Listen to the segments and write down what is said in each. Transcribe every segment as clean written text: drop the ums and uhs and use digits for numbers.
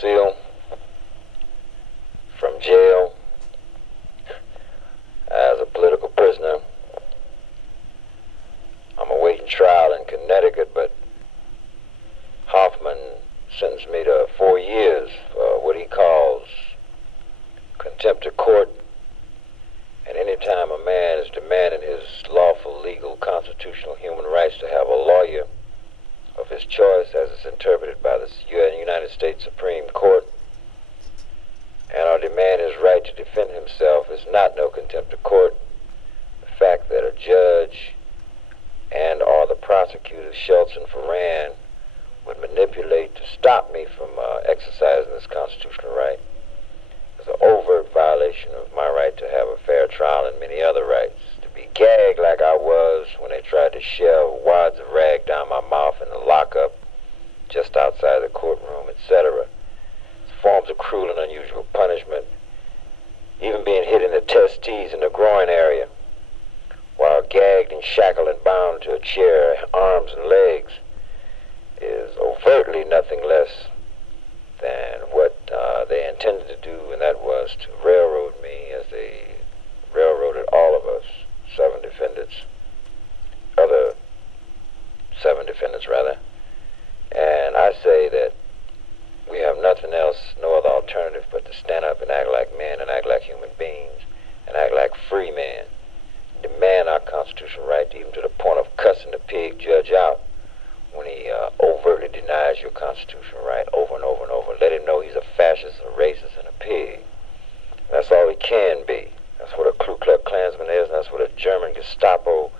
Seale from jail as a political prisoner. I'm awaiting trial in Connecticut, but Hoffman sentenced me to 4 years for what he calls contempt of court. And anytime a man is demanding his lawful, legal, constitutional human rights to have a lawyer of his choice as it's interpreted by the United States Supreme Court, and or demand his right to defend himself, is not no contempt of court. The fact that a judge and or the prosecutor, Schultz and Ferran, would manipulate to stop me from exercising this constitutional right is an overt violation of my right to have a fair trial and many other rights. To be gagged like I was when they tried to shove wads of rag down my mouth in the lockup just outside the courtroom, etc. Forms of cruel and unusual punishment. Even being hit in the testes and the groin area while gagged and shackled and bound to a chair, arms and legs, is overtly nothing less than what they intended to do, and that was to railroad me as they railroaded all of us, other seven defendants rather. And I say that we have nothing else, no other alternative but to stand up and act like men and act like human beings and act like free men. Demand our constitutional right, even to the point of cussing the pig judge out when he overtly denies your constitutional right over and over and over. Let him know he's a fascist, a racist, and a pig. That's all he can be. That's what a Ku Klux Klansman is, and that's what a German Gestapo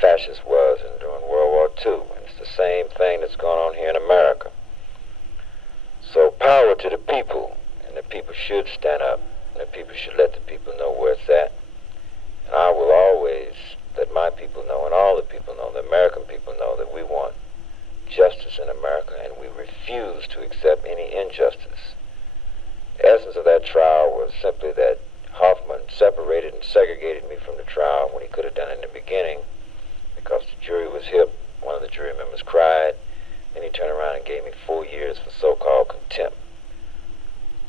fascist was during World War II. And it's the same thing that's going on here in America. So power to the people, and the people should stand up, and the people should let the people know where it's at. And I will always let my people know, and all the people know, the American people know, that we want justice in America, and we refuse to accept any injustice. The essence of that trial was simply that Hoffman separated and segregated me from the trial when he could have done it in the beginning, because the jury was hip. One of the jury members cried, and he turned around and gave me 4 years for so-called contempt.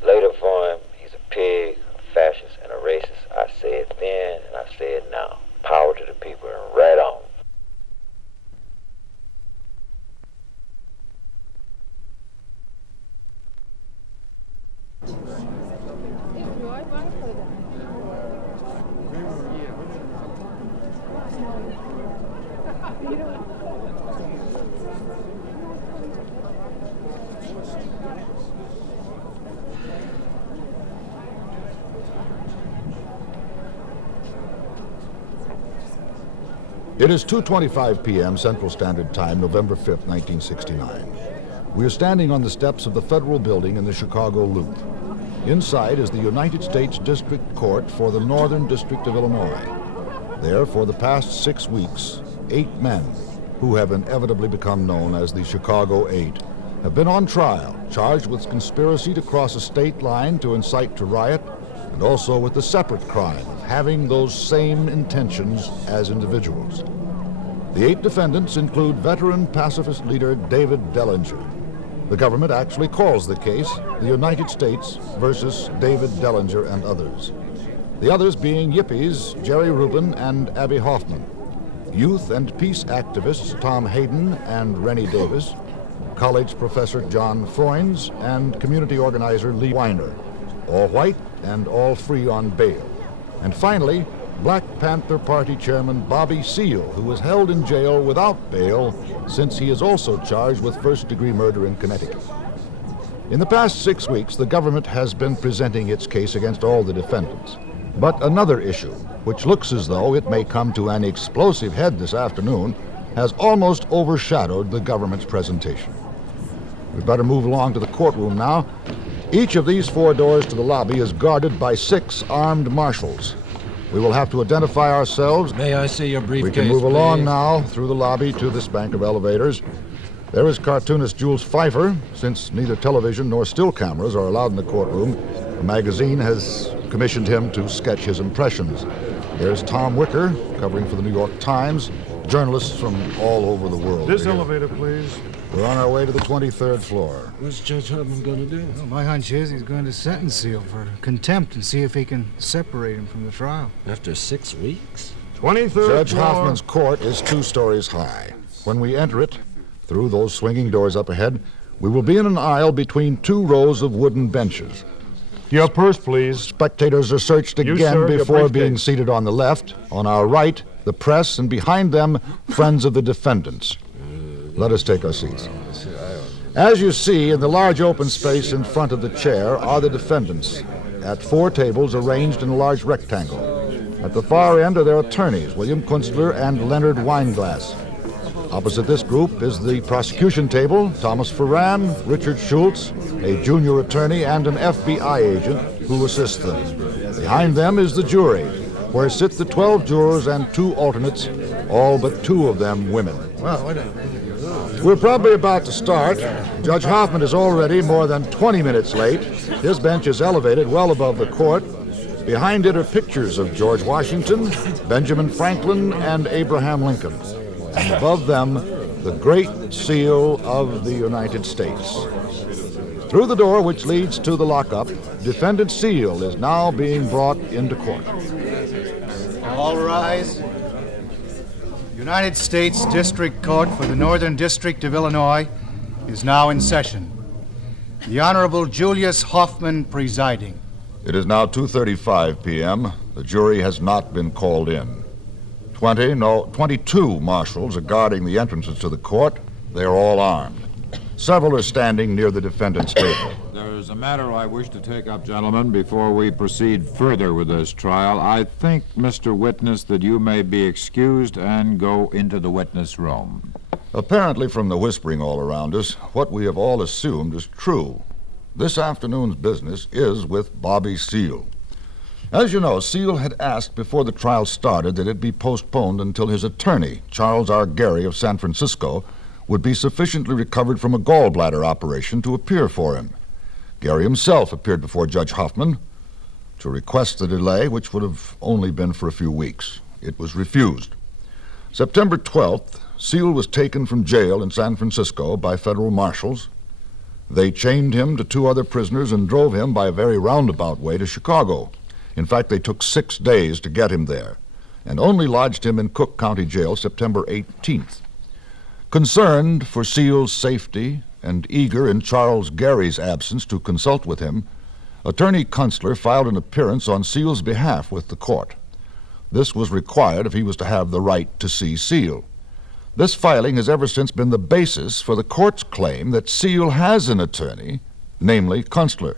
Later for him, he's a pig, a fascist, and a racist. I say it then, and I say it now. Power to the people, and right on. It is 2:25 p.m. Central Standard Time, November 5th, 1969. We are standing on the steps of the federal building in the Chicago Loop. Inside is the United States District Court for the Northern District of Illinois. There, for the past 6 weeks, 8 men, who have inevitably become known as the Chicago 8, have been on trial, charged with conspiracy to cross a state line to incite to riot, and also with the separate crime of having those same intentions as individuals. The 8 defendants include veteran pacifist leader David Dellinger. The government actually calls the case the United States versus David Dellinger and others. The others being Yippies Jerry Rubin and Abby Hoffman, youth and peace activists Tom Hayden and Rennie Davis, college professor John Freunds, and community organizer Lee Weiner, all white and all free on bail. And finally, Black Panther Party Chairman Bobby Seale, who was held in jail without bail since he is also charged with first-degree murder in Connecticut. In the past 6 weeks, the government has been presenting its case against all the defendants. But another issue, which looks as though it may come to an explosive head this afternoon, has almost overshadowed the government's presentation. We'd better move along to the courtroom now. Each of these 4 doors to the lobby is guarded by 6 armed marshals. We will have to identify ourselves. May I see your briefcase, We can move along please? now through the lobby to this bank of elevators. There is cartoonist Jules Pfeiffer. Since neither television nor still cameras are allowed in the courtroom, a magazine has commissioned him to sketch his impressions. There's Tom Wicker, covering for the New York Times. Journalists from all over the world. This elevator, please. We're on our way to the 23rd floor. What's Judge Hoffman going to do? Well, my hunch is he's going to sentence Seale for contempt and see if he can separate him from the trial. After 6 weeks? 23rd Judge floor. Hoffman's court is 2 stories high. When we enter it, through those swinging doors up ahead, we will be in an aisle between 2 rows of wooden benches. Your purse, please. Spectators are searched You, again sir, your before briefcase. being seated on the left. On our right, the press, and behind them, friends of the defendants. Let us take our seats. As you see, in the large open space in front of the chair are the defendants, at 4 tables arranged in a large rectangle. At the far end are their attorneys, William Kunstler and Leonard Weinglass. Opposite this group is the prosecution table, Thomas Ferran, Richard Schultz, a junior attorney, and an FBI agent who assists them. Behind them is the jury, where sit the 12 jurors and 2 alternates, all but 2 of them women. We're probably about to start. Judge Hoffman is already more than 20 minutes late. His bench is elevated well above the court. Behind it are pictures of George Washington, Benjamin Franklin, and Abraham Lincoln. And above them, the Great Seal of the United States. Through the door which leads to the lockup, Defendant Seale is now being brought into court. All rise. United States District Court for the Northern District of Illinois is now in session. The Honorable Julius Hoffman presiding. It is now 2:35 p.m. The jury has not been called in. 22 marshals are guarding the entrances to the court. They are all armed. Several are standing near the defendant's table. There's a matter I wish to take up, gentlemen, before we proceed further with this trial. I think, Mr. Witness, that you may be excused and go into the witness room. Apparently, from the whispering all around us, what we have all assumed is true. This afternoon's business is with Bobby Seale. As you know, Seale had asked before the trial started that it be postponed until his attorney, Charles R. Gary of San Francisco, would be sufficiently recovered from a gallbladder operation to appear for him. Gary himself appeared before Judge Hoffman to request the delay, which would have only been for a few weeks. It was refused. September 12th, Seale was taken from jail in San Francisco by federal marshals. They chained him to 2 other prisoners and drove him by a very roundabout way to Chicago. In fact, they took 6 days to get him there, and only lodged him in Cook County Jail September 18th. Concerned for Seale's safety and eager in Charles Gary's absence to consult with him, Attorney Kunstler filed an appearance on Seale's behalf with the court. This was required if he was to have the right to see Seale. This filing has ever since been the basis for the court's claim that Seale has an attorney, namely Kunstler.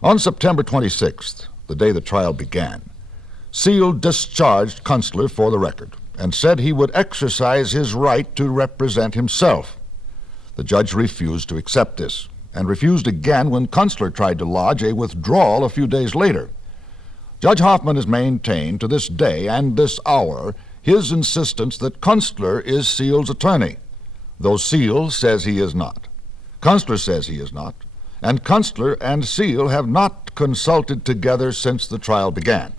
On September 26th, the day the trial began, Seale discharged Kunstler for the record and said he would exercise his right to represent himself. The judge refused to accept this, and refused again when Kunstler tried to lodge a withdrawal a few days later. Judge Hoffman has maintained to this day and this hour his insistence that Kunstler is Seale's attorney, though Seale says he is not. Kunstler says he is not, and Kunstler and Seale have not consulted together since the trial began.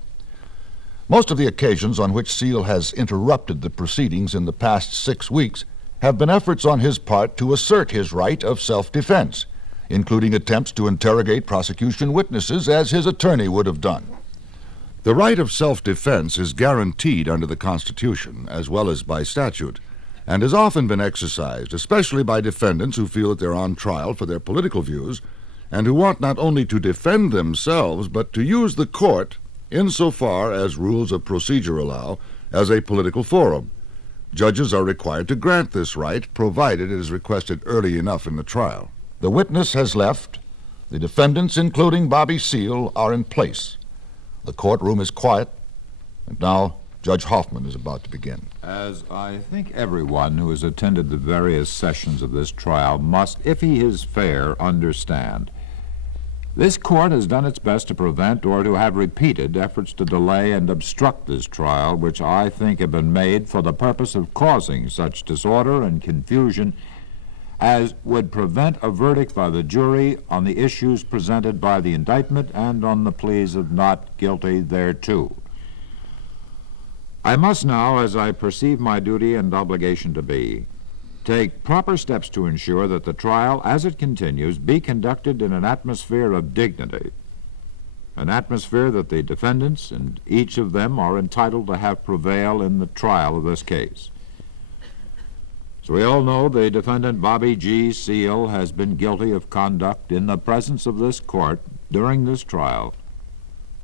Most of the occasions on which Seale has interrupted the proceedings in the past 6 weeks have been efforts on his part to assert his right of self-defense, including attempts to interrogate prosecution witnesses as his attorney would have done. The right of self-defense is guaranteed under the Constitution as well as by statute, and has often been exercised, especially by defendants who feel that they're on trial for their political views and who want not only to defend themselves but to use the court, insofar as rules of procedure allow, as a political forum. Judges are required to grant this right, provided it is requested early enough in the trial. The witness has left. The defendants, including Bobby Seale, are in place. The courtroom is quiet, and now Judge Hoffman is about to begin. As I think everyone who has attended the various sessions of this trial must, if he is fair, understand, this court has done its best to prevent or to have repeated efforts to delay and obstruct this trial, which I think have been made for the purpose of causing such disorder and confusion as would prevent a verdict by the jury on the issues presented by the indictment and on the pleas of not guilty thereto. I must now, as I perceive my duty and obligation to be, take proper steps to ensure that the trial, as it continues, be conducted in an atmosphere of dignity, an atmosphere that the defendants and each of them are entitled to have prevail in the trial of this case. As we all know, the defendant, Bobby G. Seale, has been guilty of conduct in the presence of this court during this trial,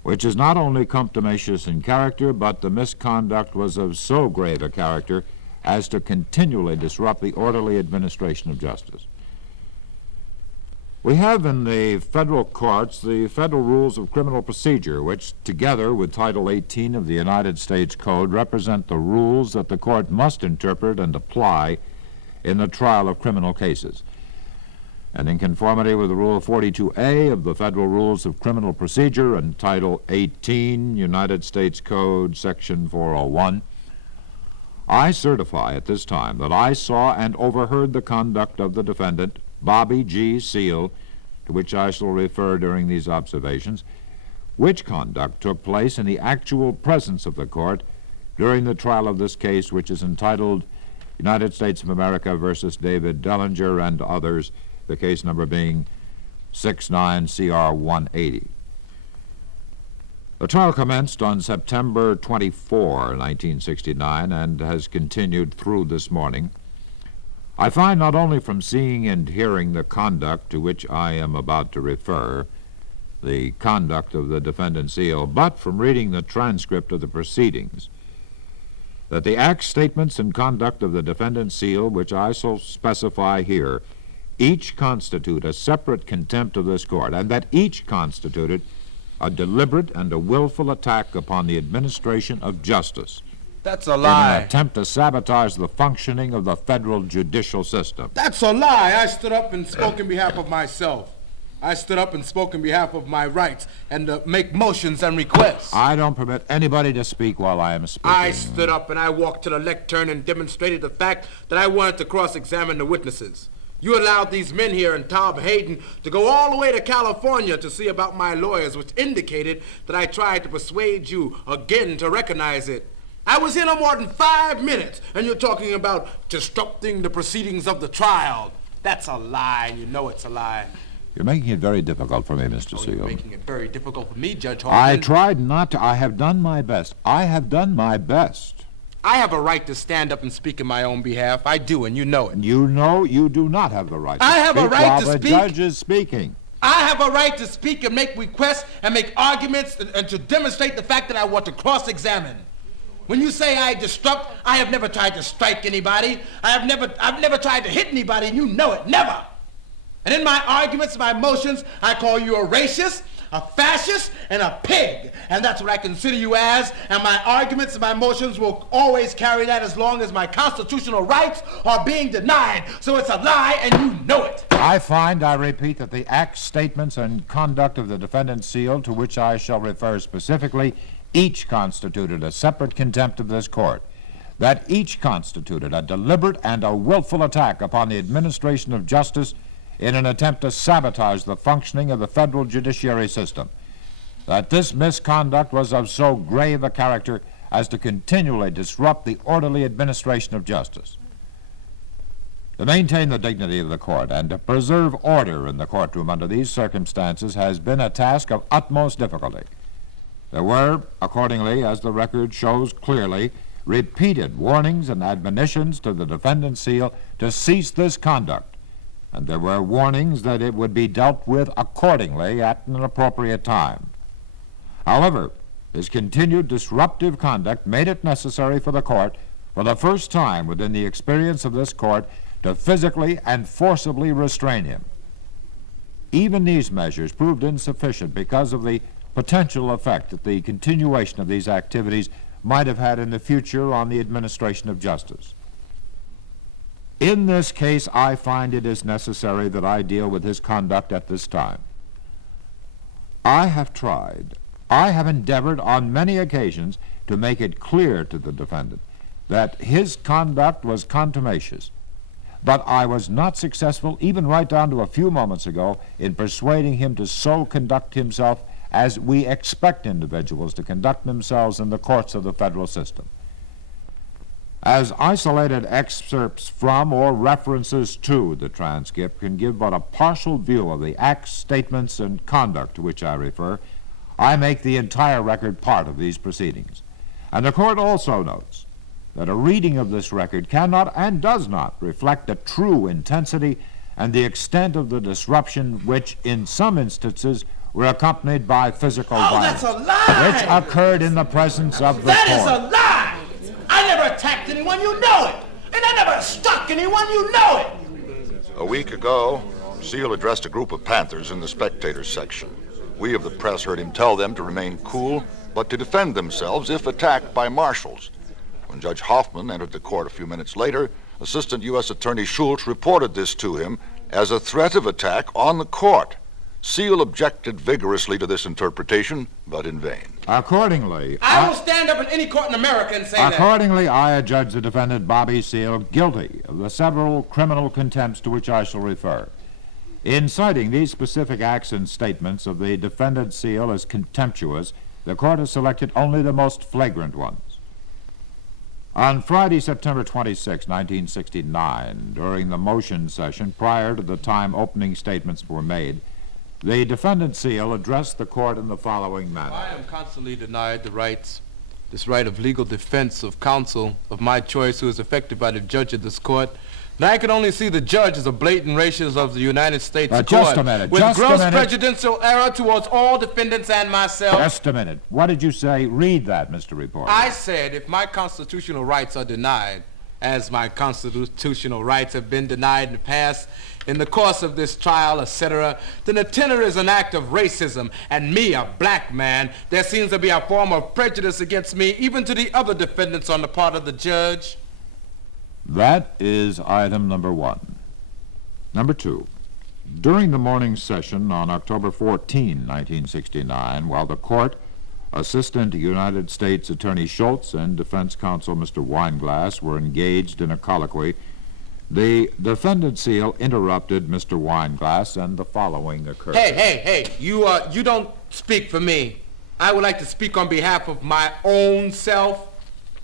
which is not only contumacious in character, but the misconduct was of so grave a character as to continually disrupt the orderly administration of justice. We have in the federal courts the Federal Rules of Criminal Procedure, which, together with Title 18 of the United States Code, represent the rules that the court must interpret and apply in the trial of criminal cases. And in conformity with the Rule 42A of the Federal Rules of Criminal Procedure and Title 18, United States Code, Section 401, I certify at this time that I saw and overheard the conduct of the defendant, Bobby G. Seale, to which I shall refer during these observations, which conduct took place in the actual presence of the court during the trial of this case, which is entitled United States of America versus David Dellinger and others, the case number being 69CR180. The trial commenced on September 24, 1969, and has continued through this morning. I find not only from seeing and hearing the conduct to which I am about to refer, the conduct of the defendant Seale, but from reading the transcript of the proceedings, that the acts, statements, and conduct of the defendant Seale, which I shall specify here, each constitute a separate contempt of this court, and that each constituted a deliberate and a willful attack upon the administration of justice. That's a lie. In an attempt to sabotage the functioning of the federal judicial system. That's a lie. I stood up and spoke in behalf of myself. I stood up and spoke in behalf of my rights and make motions and requests. I don't permit anybody to speak while I am speaking. I stood up and I walked to the lectern and demonstrated the fact that I wanted to cross-examine the witnesses. You allowed these men here and Tom Hayden to go all the way to California to see about my lawyers, which indicated that I tried to persuade you again to recognize it. I was here no more than 5 minutes, and you're talking about disrupting the proceedings of the trial. That's a lie, and you know it's a lie. You're making it very difficult for me, Mr. Seale. You're making it very difficult for me, Judge Hoffman. I tried not to. I have done my best. I have done my best. I have a right to stand up and speak in my own behalf. I do, and you know it. You know you do not have the right to I have a right while to the speak. judge is speaking. I have a right to speak and make requests and make arguments and to demonstrate the fact that I want to cross-examine. When you say I disrupt, I have never tried to strike anybody. I've never tried to hit anybody, and you know it, never. And in my arguments, my motions, I call you a racist, a fascist, and a pig. And that's what I consider you as, and my arguments and my motions will always carry that as long as my constitutional rights are being denied. So it's a lie, and you know it. I find, I repeat, that the acts, statements, and conduct of the defendant Seale, to which I shall refer specifically, each constituted a separate contempt of this court, that each constituted a deliberate and a willful attack upon the administration of justice in an attempt to sabotage the functioning of the federal judiciary system, that this misconduct was of so grave a character as to continually disrupt the orderly administration of justice. To maintain the dignity of the court and to preserve order in the courtroom under these circumstances has been a task of utmost difficulty. There were, accordingly, as the record shows clearly, repeated warnings and admonitions to the defendant Seale to cease this conduct, and there were warnings that it would be dealt with accordingly at an appropriate time. However, his continued disruptive conduct made it necessary for the court, for the first time within the experience of this court, to physically and forcibly restrain him. Even these measures proved insufficient because of the potential effect that the continuation of these activities might have had in the future on the administration of justice. In this case, I find it is necessary that I deal with his conduct at this time. I have endeavored on many occasions to make it clear to the defendant that his conduct was contumacious, but I was not successful, even right down to a few moments ago, in persuading him to so conduct himself as we expect individuals to conduct themselves in the courts of the federal system. as isolated excerpts from or references to the transcript can give but a partial view of the acts, statements, and conduct to which I refer, I make the entire record part of these proceedings. And the court also notes that a reading of this record cannot and does not reflect the true intensity and the extent of the disruption which, in some instances, were accompanied by physical violence. That's a lie! Which occurred in the presence of the court. That is a lie! I never attacked anyone, you know it! And I never struck anyone, you know it! A week ago, Seale addressed a group of Panthers in the spectators section. We of the press heard him tell them to remain cool, but to defend themselves if attacked by marshals. When Judge Hoffman entered the court a few minutes later, Assistant U.S. Attorney Schultz reported this to him as a threat of attack on the court. Seale objected vigorously to this interpretation, but in vain. Accordingly, I will stand up in any court in America and say that. Accordingly, I adjudge the defendant Bobby Seale guilty of the several criminal contempts to which I shall refer. In citing these specific acts and statements of the defendant Seale as contemptuous, the court has selected only the most flagrant ones. On Friday, September 26, 1969, during the motion session prior to the time opening statements were made, the defendant Seale addressed the court in the following manner. I am constantly denied this right of legal defense of counsel of my choice who is affected by the judge of this court. And I can only see the judge as a blatant racist of the United States court. Just a minute. With gross prejudicial error towards all defendants and myself. Just a minute. What did you say? Read that, Mr. Reporter. I said if my constitutional rights are denied, as my constitutional rights have been denied in the past, in the course of this trial, etc., then the tenor is an act of racism, and me, a black man, there seems to be a form of prejudice against me, even to the other defendants on the part of the judge. That is item number one. Number two, during the morning session on October 14, 1969, while the court, Assistant United States Attorney Schultz and Defense Counsel Mr. Weinglass were engaged in a colloquy, the defendant Seale interrupted Mr. Weinglass, and the following occurred. Hey, you don't speak for me. I would like to speak on behalf of my own self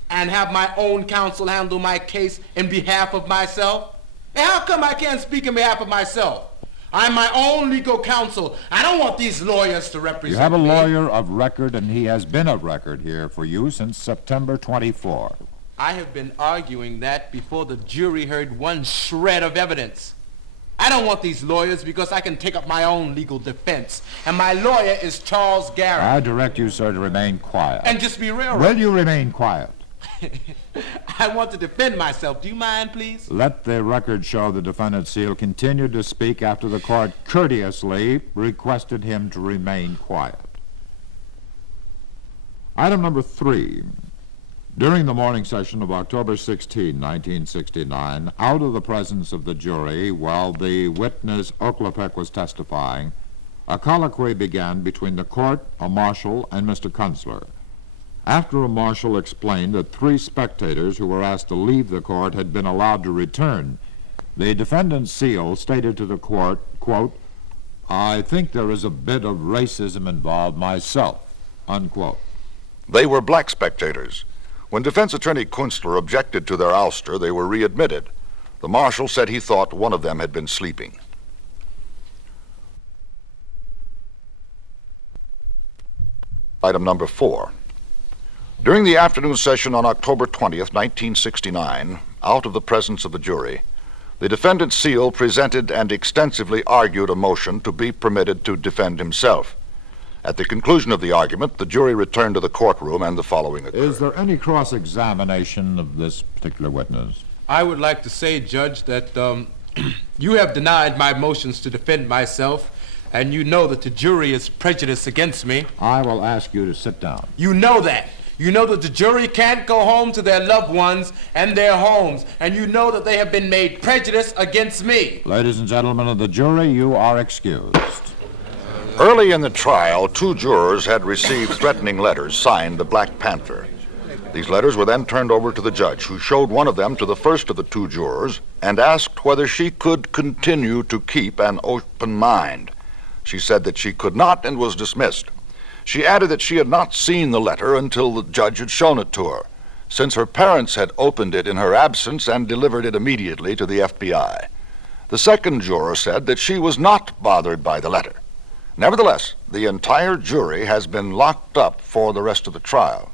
and have my own counsel handle my case in behalf of myself. And how come I can't speak in behalf of myself? I'm my own legal counsel. I don't want these lawyers to represent me. You have a lawyer of record, and he has been of record here for you since September 24. I have been arguing that before the jury heard one shred of evidence. I don't want these lawyers because I can take up my own legal defense. And my lawyer is Charles Garrett. I direct you, sir, to remain quiet. And just be real. Will you remain quiet? I want to defend myself. Do you mind, please? Let the record show the defendant Seale continued to speak after the court courteously requested him to remain quiet. Item number three. During the morning session of October 16, 1969, out of the presence of the jury, while the witness Oklepek was testifying, a colloquy began between the court, a marshal, and Mr. Kunstler. After a marshal explained that 3 spectators who were asked to leave the court had been allowed to return, the defendant Seale stated to the court, quote, "I think there is a bit of racism involved myself," unquote. They were black spectators. When defense attorney Kunstler objected to their ouster, they were readmitted. The marshal said he thought one of them had been sleeping. Item number 4. During the afternoon session on October 20th, 1969, out of the presence of the jury, the defendant Seale presented and extensively argued a motion to be permitted to defend himself. At the conclusion of the argument, the jury returned to the courtroom, and the following occurred. Is there any cross-examination of this particular witness? I would like to say, Judge, that you have denied my motions to defend myself, and you know that the jury is prejudiced against me. I will ask you to sit down. You know that. You know that the jury can't go home to their loved ones and their homes, and you know that they have been made prejudiced against me. Ladies and gentlemen of the jury, you are excused. Early in the trial, 2 jurors had received threatening letters signed the Black Panther. These letters were then turned over to the judge, who showed one of them to the first of the 2 jurors and asked whether she could continue to keep an open mind. She said that she could not and was dismissed. She added that she had not seen the letter until the judge had shown it to her. since her parents had opened it in her absence and delivered it immediately to the FBI. The second juror said that she was not bothered by the letter. Nevertheless, the entire jury has been locked up for the rest of the trial.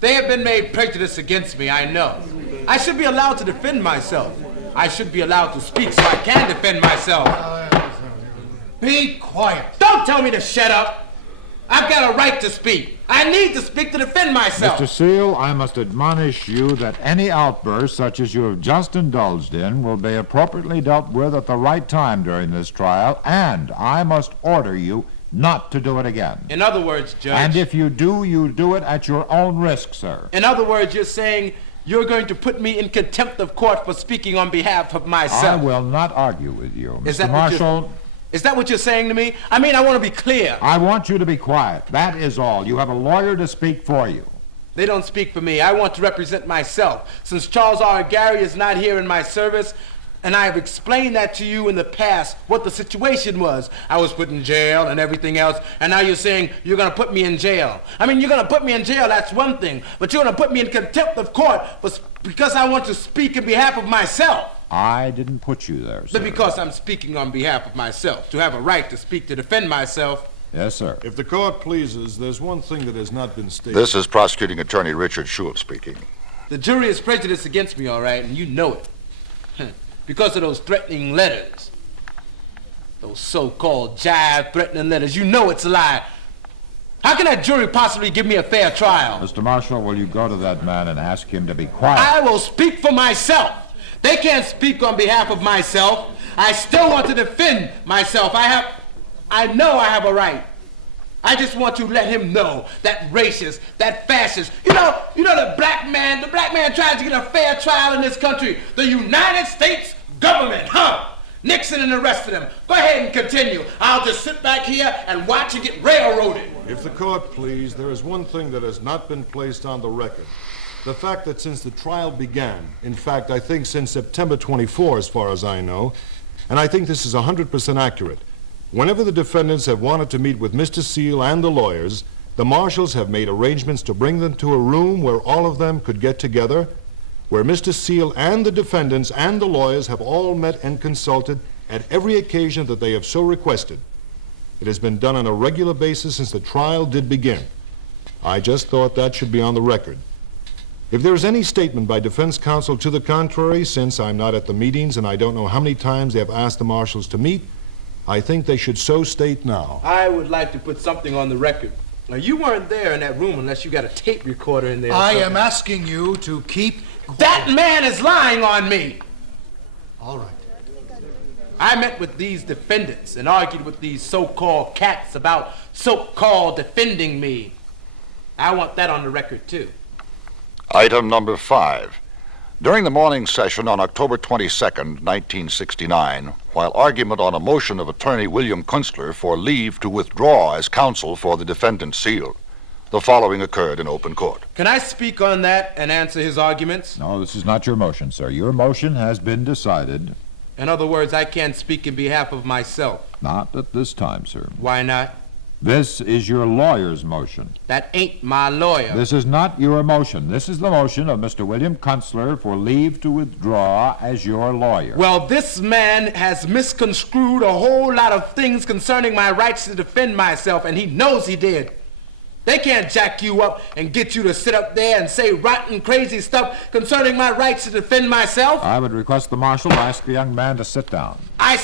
They have been made prejudiced against me, I know. I should be allowed to defend myself. I should be allowed to speak so I can defend myself. Be quiet. Don't tell me to shut up. I've got a right to speak. I need to speak to defend myself. Mr. Seale, I must admonish you that any outburst such as you have just indulged in will be appropriately dealt with at the right time during this trial, and I must order you not to do it again. In other words, Judge... And if you do it at your own risk, sir. In other words, you're saying you're going to put me in contempt of court for speaking on behalf of myself. I will not argue with you. Is Mr. Marshall... Is that what you're saying to me? I mean, I want to be clear. I want you to be quiet. That is all. You have a lawyer to speak for you. They don't speak for me. I want to represent myself. Since Charles R. Gary is not here in my service, and I have explained that to you in the past, what the situation was. I was put in jail and everything else, and now you're saying you're going to put me in jail. I mean, you're going to put me in jail, that's one thing, but you're going to put me in contempt of court because I want to speak in behalf of myself. I didn't put you there, sir. But because I'm speaking on behalf of myself, to have a right to speak to defend myself. Yes, sir. If the court pleases, there's one thing that has not been stated. This is Prosecuting Attorney Richard Schultz speaking. The jury is prejudiced against me, all right, and you know it. Because of those threatening letters. Those so-called jive-threatening letters. You know it's a lie. How can that jury possibly give me a fair trial? Mr. Marshall, will you go to that man and ask him to be quiet? I will speak for myself. They can't speak on behalf of myself. I still want to defend myself. I know I have a right. I just want to let him know that racist, that fascist, you know the black man tries to get a fair trial in this country. The United States government, Nixon and the rest of them. Go ahead and continue. I'll just sit back here and watch you get railroaded. If the court please, there is one thing that has not been placed on the record. The fact that since the trial began, in fact, I think since September 24, as far as I know, and I think this is 100% accurate, whenever the defendants have wanted to meet with Mr. Seale and the lawyers, the marshals have made arrangements to bring them to a room where all of them could get together, where Mr. Seale and the defendants and the lawyers have all met and consulted at every occasion that they have so requested. It has been done on a regular basis since the trial did begin. I just thought that should be on the record. If there is any statement by defense counsel to the contrary, since I'm not at the meetings and I don't know how many times they have asked the marshals to meet, I think they should so state now. I would like to put something on the record. Now, you weren't there in that room unless you got a tape recorder in there. I am asking you to keep quiet. That man is lying on me. All right. I met with these defendants and argued with these so-called cats about so-called defending me. I want that on the record, too. Item number 5. During the morning session on October 22nd, 1969, while argument on a motion of Attorney William Kunstler for leave to withdraw as counsel for the defendant Seale, the following occurred in open court. Can I speak on that and answer his arguments? No, this is not your motion, sir. Your motion has been decided. In other words, I can't speak in behalf of myself. Not at this time, sir. Why not? This is your lawyer's motion. That ain't my lawyer. This is not your motion. This is the motion of Mr. William Kunstler for leave to withdraw as your lawyer. Well, this man has misconstrued a whole lot of things concerning my rights to defend myself, and he knows he did. They can't jack you up and get you to sit up there and say rotten, crazy stuff concerning my rights to defend myself. I would request the marshal to ask the young man to sit down. I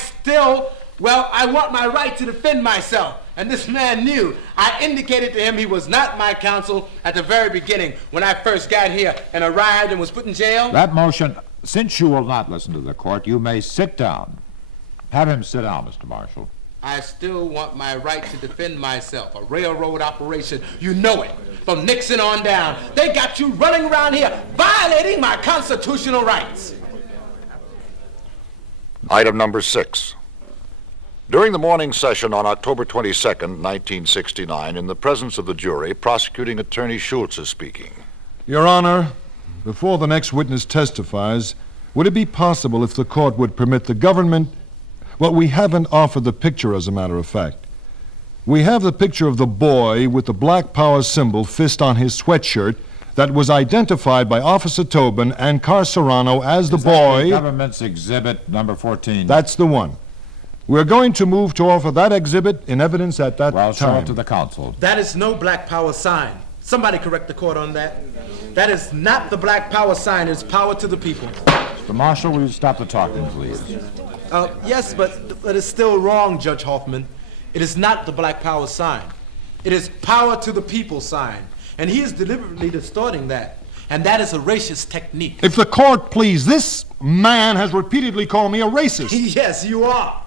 want my right to defend myself. And this man knew. I indicated to him he was not my counsel at the very beginning when I first got here and arrived and was put in jail. That motion, since you will not listen to the court, you may sit down. Have him sit down, Mr. Marshall. I still want my right to defend myself. A railroad operation, you know it. From Nixon on down. They got you running around here violating my constitutional rights. Item number 6. During the morning session on October 22nd, 1969, in the presence of the jury, Prosecuting Attorney Schultz is speaking. Your Honor, before the next witness testifies, would it be possible if the court would permit the government... Well, we haven't offered the picture, as a matter of fact. We have the picture of the boy with the Black Power symbol fist on his sweatshirt that was identified by Officer Tobin and Carcerano as the boy. Government's exhibit number 14. That's the one. We're going to move to offer that exhibit in evidence at that Well, show time. it to the counsel. That is no Black Power sign. Somebody correct the court on that. That is not the Black Power sign. It's power to the people. Mr. Marshal, will you stop the talking, please? Yes, but it's still wrong, Judge Hoffman. It is not the Black Power sign. It is power to the people sign. And he is deliberately distorting that. And that is a racist technique. If the court please, this man has repeatedly called me a racist. Yes, you are.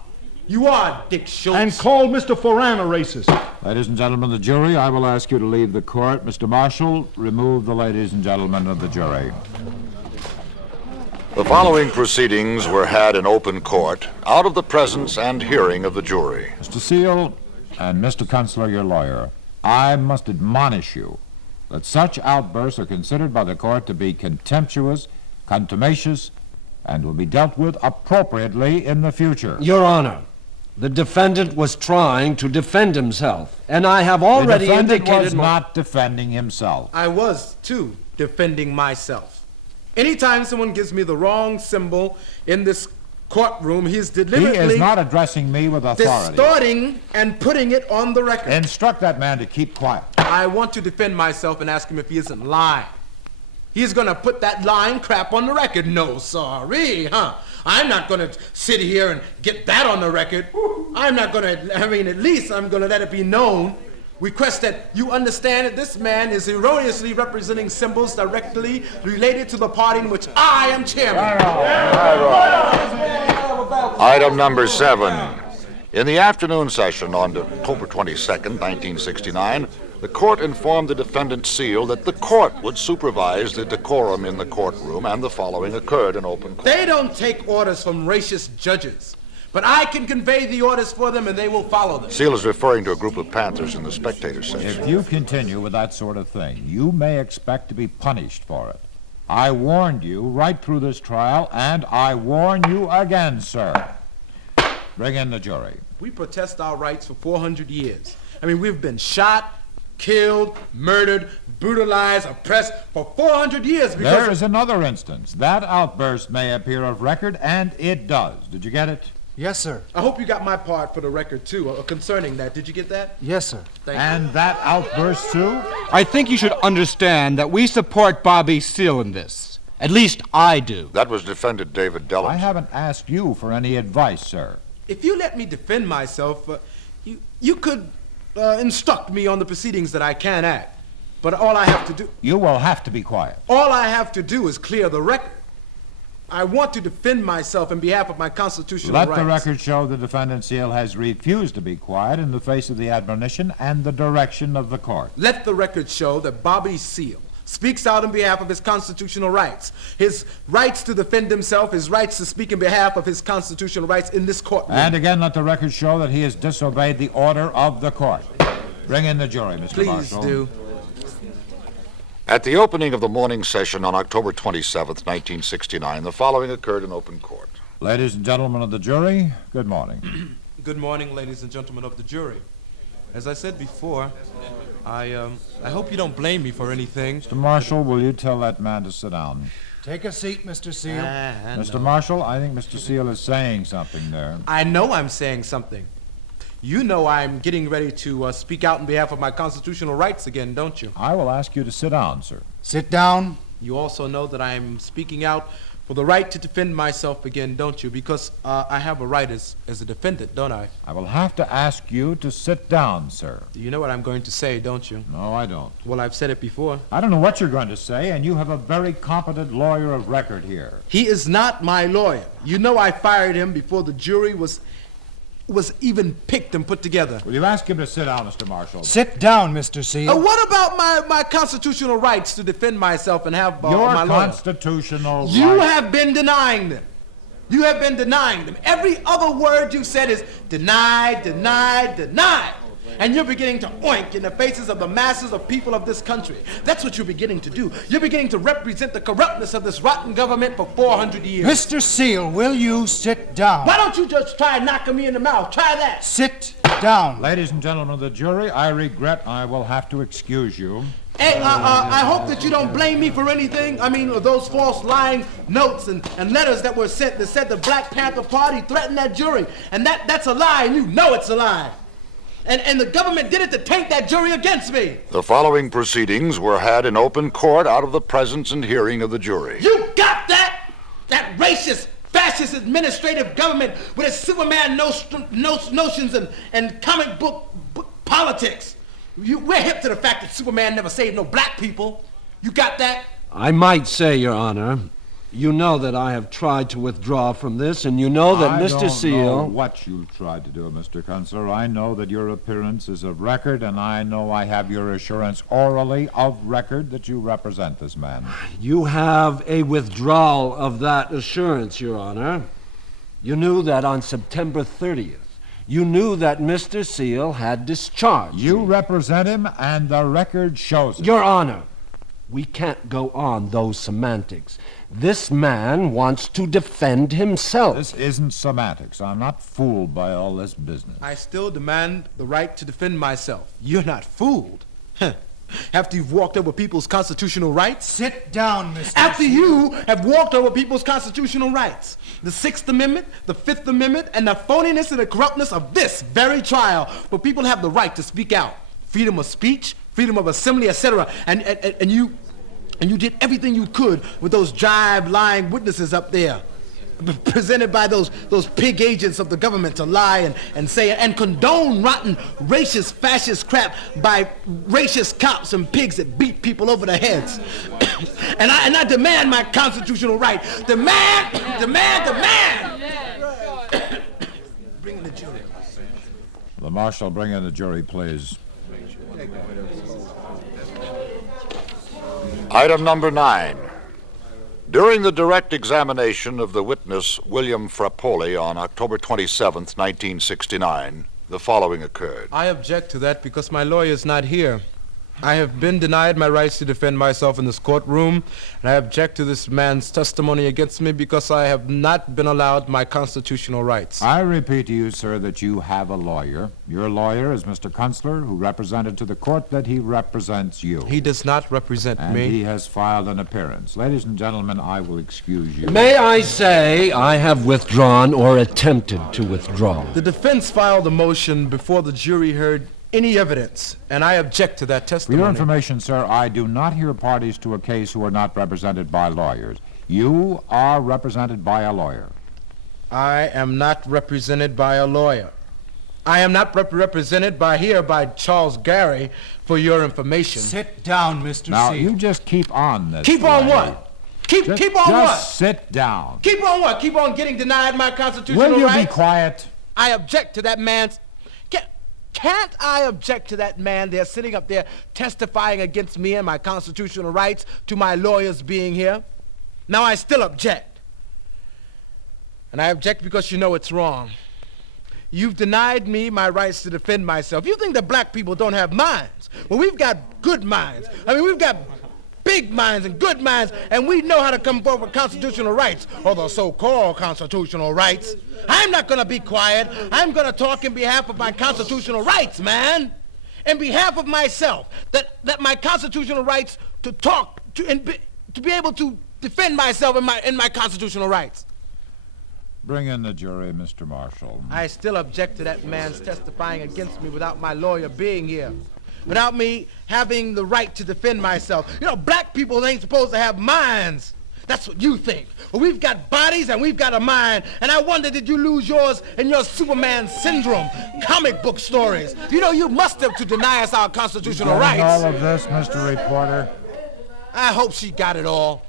You are, Dick Schultz. And called Mr. Foran a racist. Ladies and gentlemen of the jury, I will ask you to leave the court. Mr. Marshal, remove the ladies and gentlemen of the jury. The following proceedings were had in open court, out of the presence and hearing of the jury. Mr. Seale and Mr. Kunstler, your lawyer, I must admonish you that such outbursts are considered by the court to be contemptuous, contumacious, and will be dealt with appropriately in the future. Your Honor, the defendant was trying to defend himself, and I have already the defendant indicated was not defending himself. I was, too, defending myself. Anytime someone gives me the wrong symbol in this courtroom, he's deliberately... He is not addressing me with authority. ...distorting and putting it on the record. Instruct that man to keep quiet. I want to defend myself and ask him if he isn't lying. He's going to put that lying crap on the record. No, sorry, huh? I'm not going to sit here and get that on the record. I'm not going to, at least I'm going to let it be known. Request that you understand that this man is erroneously representing symbols directly related to the party in which I am chairman. Item number 7. In the afternoon session on October 22nd, 1969, the court informed the defendant Seale that the court would supervise the decorum in the courtroom, and the following occurred in open court. They don't take orders from racist judges, but I can convey the orders for them and they will follow them. Seale is referring to a group of Panthers in the spectator section. If you continue with that sort of thing, you may expect to be punished for it. I warned you right through this trial, and I warn you again, sir. Bring in the jury. We protest our rights for 400 years. We've been shot, killed, murdered, brutalized, oppressed for 400 years because... There is another instance. That outburst may appear of record, and it does. Did you get it? Yes, sir. I hope you got my part for the record, too, concerning that. Did you get that? Yes, sir. Thank you. And that outburst, too? I think you should understand that we support Bobby Seale in this. At least I do. That was defendant David Dellums. I haven't asked you for any advice, sir. If you let me defend myself, you could instruct me on the proceedings that I can act. But all I have to do... You will have to be quiet. All I have to do is clear the record. I want to defend myself in behalf of my constitutional rights. Let the record show the defendant Seale has refused to be quiet in the face of the admonition and the direction of the court. Let the record show that Bobby Seale speaks out on behalf of his constitutional rights, his rights to defend himself, his rights to speak in behalf of his constitutional rights in this courtroom. And again, let the record show that he has disobeyed the order of the court. Bring in the jury, Mr. Please Marshall. do. At the opening of the morning session on October 27th, 1969, the following occurred in open court. Ladies and gentlemen of the jury, good morning. Good morning, ladies and gentlemen of the jury. As I said before, I hope you don't blame me for anything. Mr. Marshall, will you tell that man to sit down? Take a seat, Mr. Seale. Mr. Marshall, I think Mr. Seale is saying something there. I know I'm saying something. You know I'm getting ready to speak out on behalf of my constitutional rights again, don't you? I will ask you to sit down, sir. Sit down. You also know that I'm speaking out for the right to defend myself again, don't you? Because I have a right as a defendant, don't I? I will have to ask you to sit down, sir. You know what I'm going to say, don't you? No, I don't. Well, I've said it before. I don't know what you're going to say, and you have a very competent lawyer of record here. He is not my lawyer. You know I fired him before the jury was even picked and put together. Will you ask him to sit down, Mr. Marshall? Sit down, Mr. Seale. What about my constitutional rights to defend myself and have Your my lawyer? constitutional You rights. have been denying them. You have been denying them. Every other word you said is denied, denied, denied. And you're beginning to oink in the faces of the masses of people of this country. That's what you're beginning to do. You're beginning to represent the corruptness of this rotten government for 400 years. Mr. Seale, will you sit down? Why don't you just try knocking me in the mouth? Try that. Sit down. Ladies and gentlemen of the jury, I regret I will have to excuse you. Hey, I hope that you don't blame me for anything. I mean, those false lying notes and letters that were sent that said the Black Panther Party threatened that jury. And that's a lie, and you know it's a lie. And the government did it to taint that jury against me. The following proceedings were had in open court out of the presence and hearing of the jury. You got that? That racist, fascist administrative government with its Superman notions and comic book politics. We're hip to the fact that Superman never saved no black people. You got that? I might say, Your Honor, you know that I have tried to withdraw from this, and you know that Mr. Seale... I don't know what you tried to do, Mr. Kunstler. I know that your appearance is of record, and I know I have your assurance orally of record that you represent this man. You have a withdrawal of that assurance, Your Honor. You knew that on September 30th. You knew that Mr. Seale had discharged You me. represent him, and the record shows it. Your Honor, we can't go on those semantics. This man wants to defend himself. This isn't semantics. I'm not fooled by all this business. I still demand the right to defend myself. You're not fooled. After you've walked over people's constitutional rights? Sit down, Mr. After Seale. you have walked over people's constitutional rights. The Sixth Amendment, the Fifth Amendment, and the phoniness and the corruptness of this very trial. But people have the right to speak out. Freedom of speech, freedom of assembly, etc. And you did everything you could with those jive lying witnesses up there, presented by those pig agents of the government to lie and say and condone rotten racist fascist crap by racist cops and pigs that beat people over the heads. and I demand my constitutional right. Demand. Bring in the jury. The marshal, bring in the jury, please. Item number 9. During the direct examination of the witness William Frappoli on October 27th, 1969, the following occurred. I object to that because my lawyer is not here. I have been denied my rights to defend myself in this courtroom, and I object to this man's testimony against me because I have not been allowed my constitutional rights. I repeat to you, sir, that you have a lawyer. Your lawyer is Mr. Kunstler, who represented to the court that he represents you. He does not represent And me. he has filed an appearance. Ladies and gentlemen, I will excuse you. May I say I have withdrawn or attempted to withdraw. The defense filed a motion before the jury heard any evidence, and I object to that For your testimony. information, sir, I do not hear parties to a case who are not represented by lawyers. You are represented by a lawyer. I am not represented by a lawyer. I am not represented by Charles Gary, for your information. Sit down, Mr. Now, Seale. you just keep on this. Keep on way. what? Keep on Just what? sit down. Keep on what? Keep on getting denied my constitutional Will you rights? be quiet? I object to that man's... Can't I object to that man there sitting up there testifying against me and my constitutional rights to my lawyers being here? Now I still object. And I object because you know it's wrong. You've denied me my rights to defend myself. You think that black people don't have minds. Well, we've got good minds. I mean, we've got big minds and good minds, and we know how to come forward with constitutional rights, or the so-called constitutional rights. I'm not going to be quiet. I'm going to talk in behalf of my constitutional rights, man. In behalf of myself, that my constitutional rights to talk, to be able to defend myself in my constitutional rights. Bring in the jury, Mr. Marshall. I still object to that man's testifying against me without my lawyer being here. Without me having the right to defend myself. You know, black people ain't supposed to have minds. That's what you think. Well, we've got bodies and we've got a mind. And I wonder, did you lose yours in your Superman syndrome? Comic book stories. You know, you must have to deny us our constitutional rights. All of this, Mr. Reporter. I hope she got it all.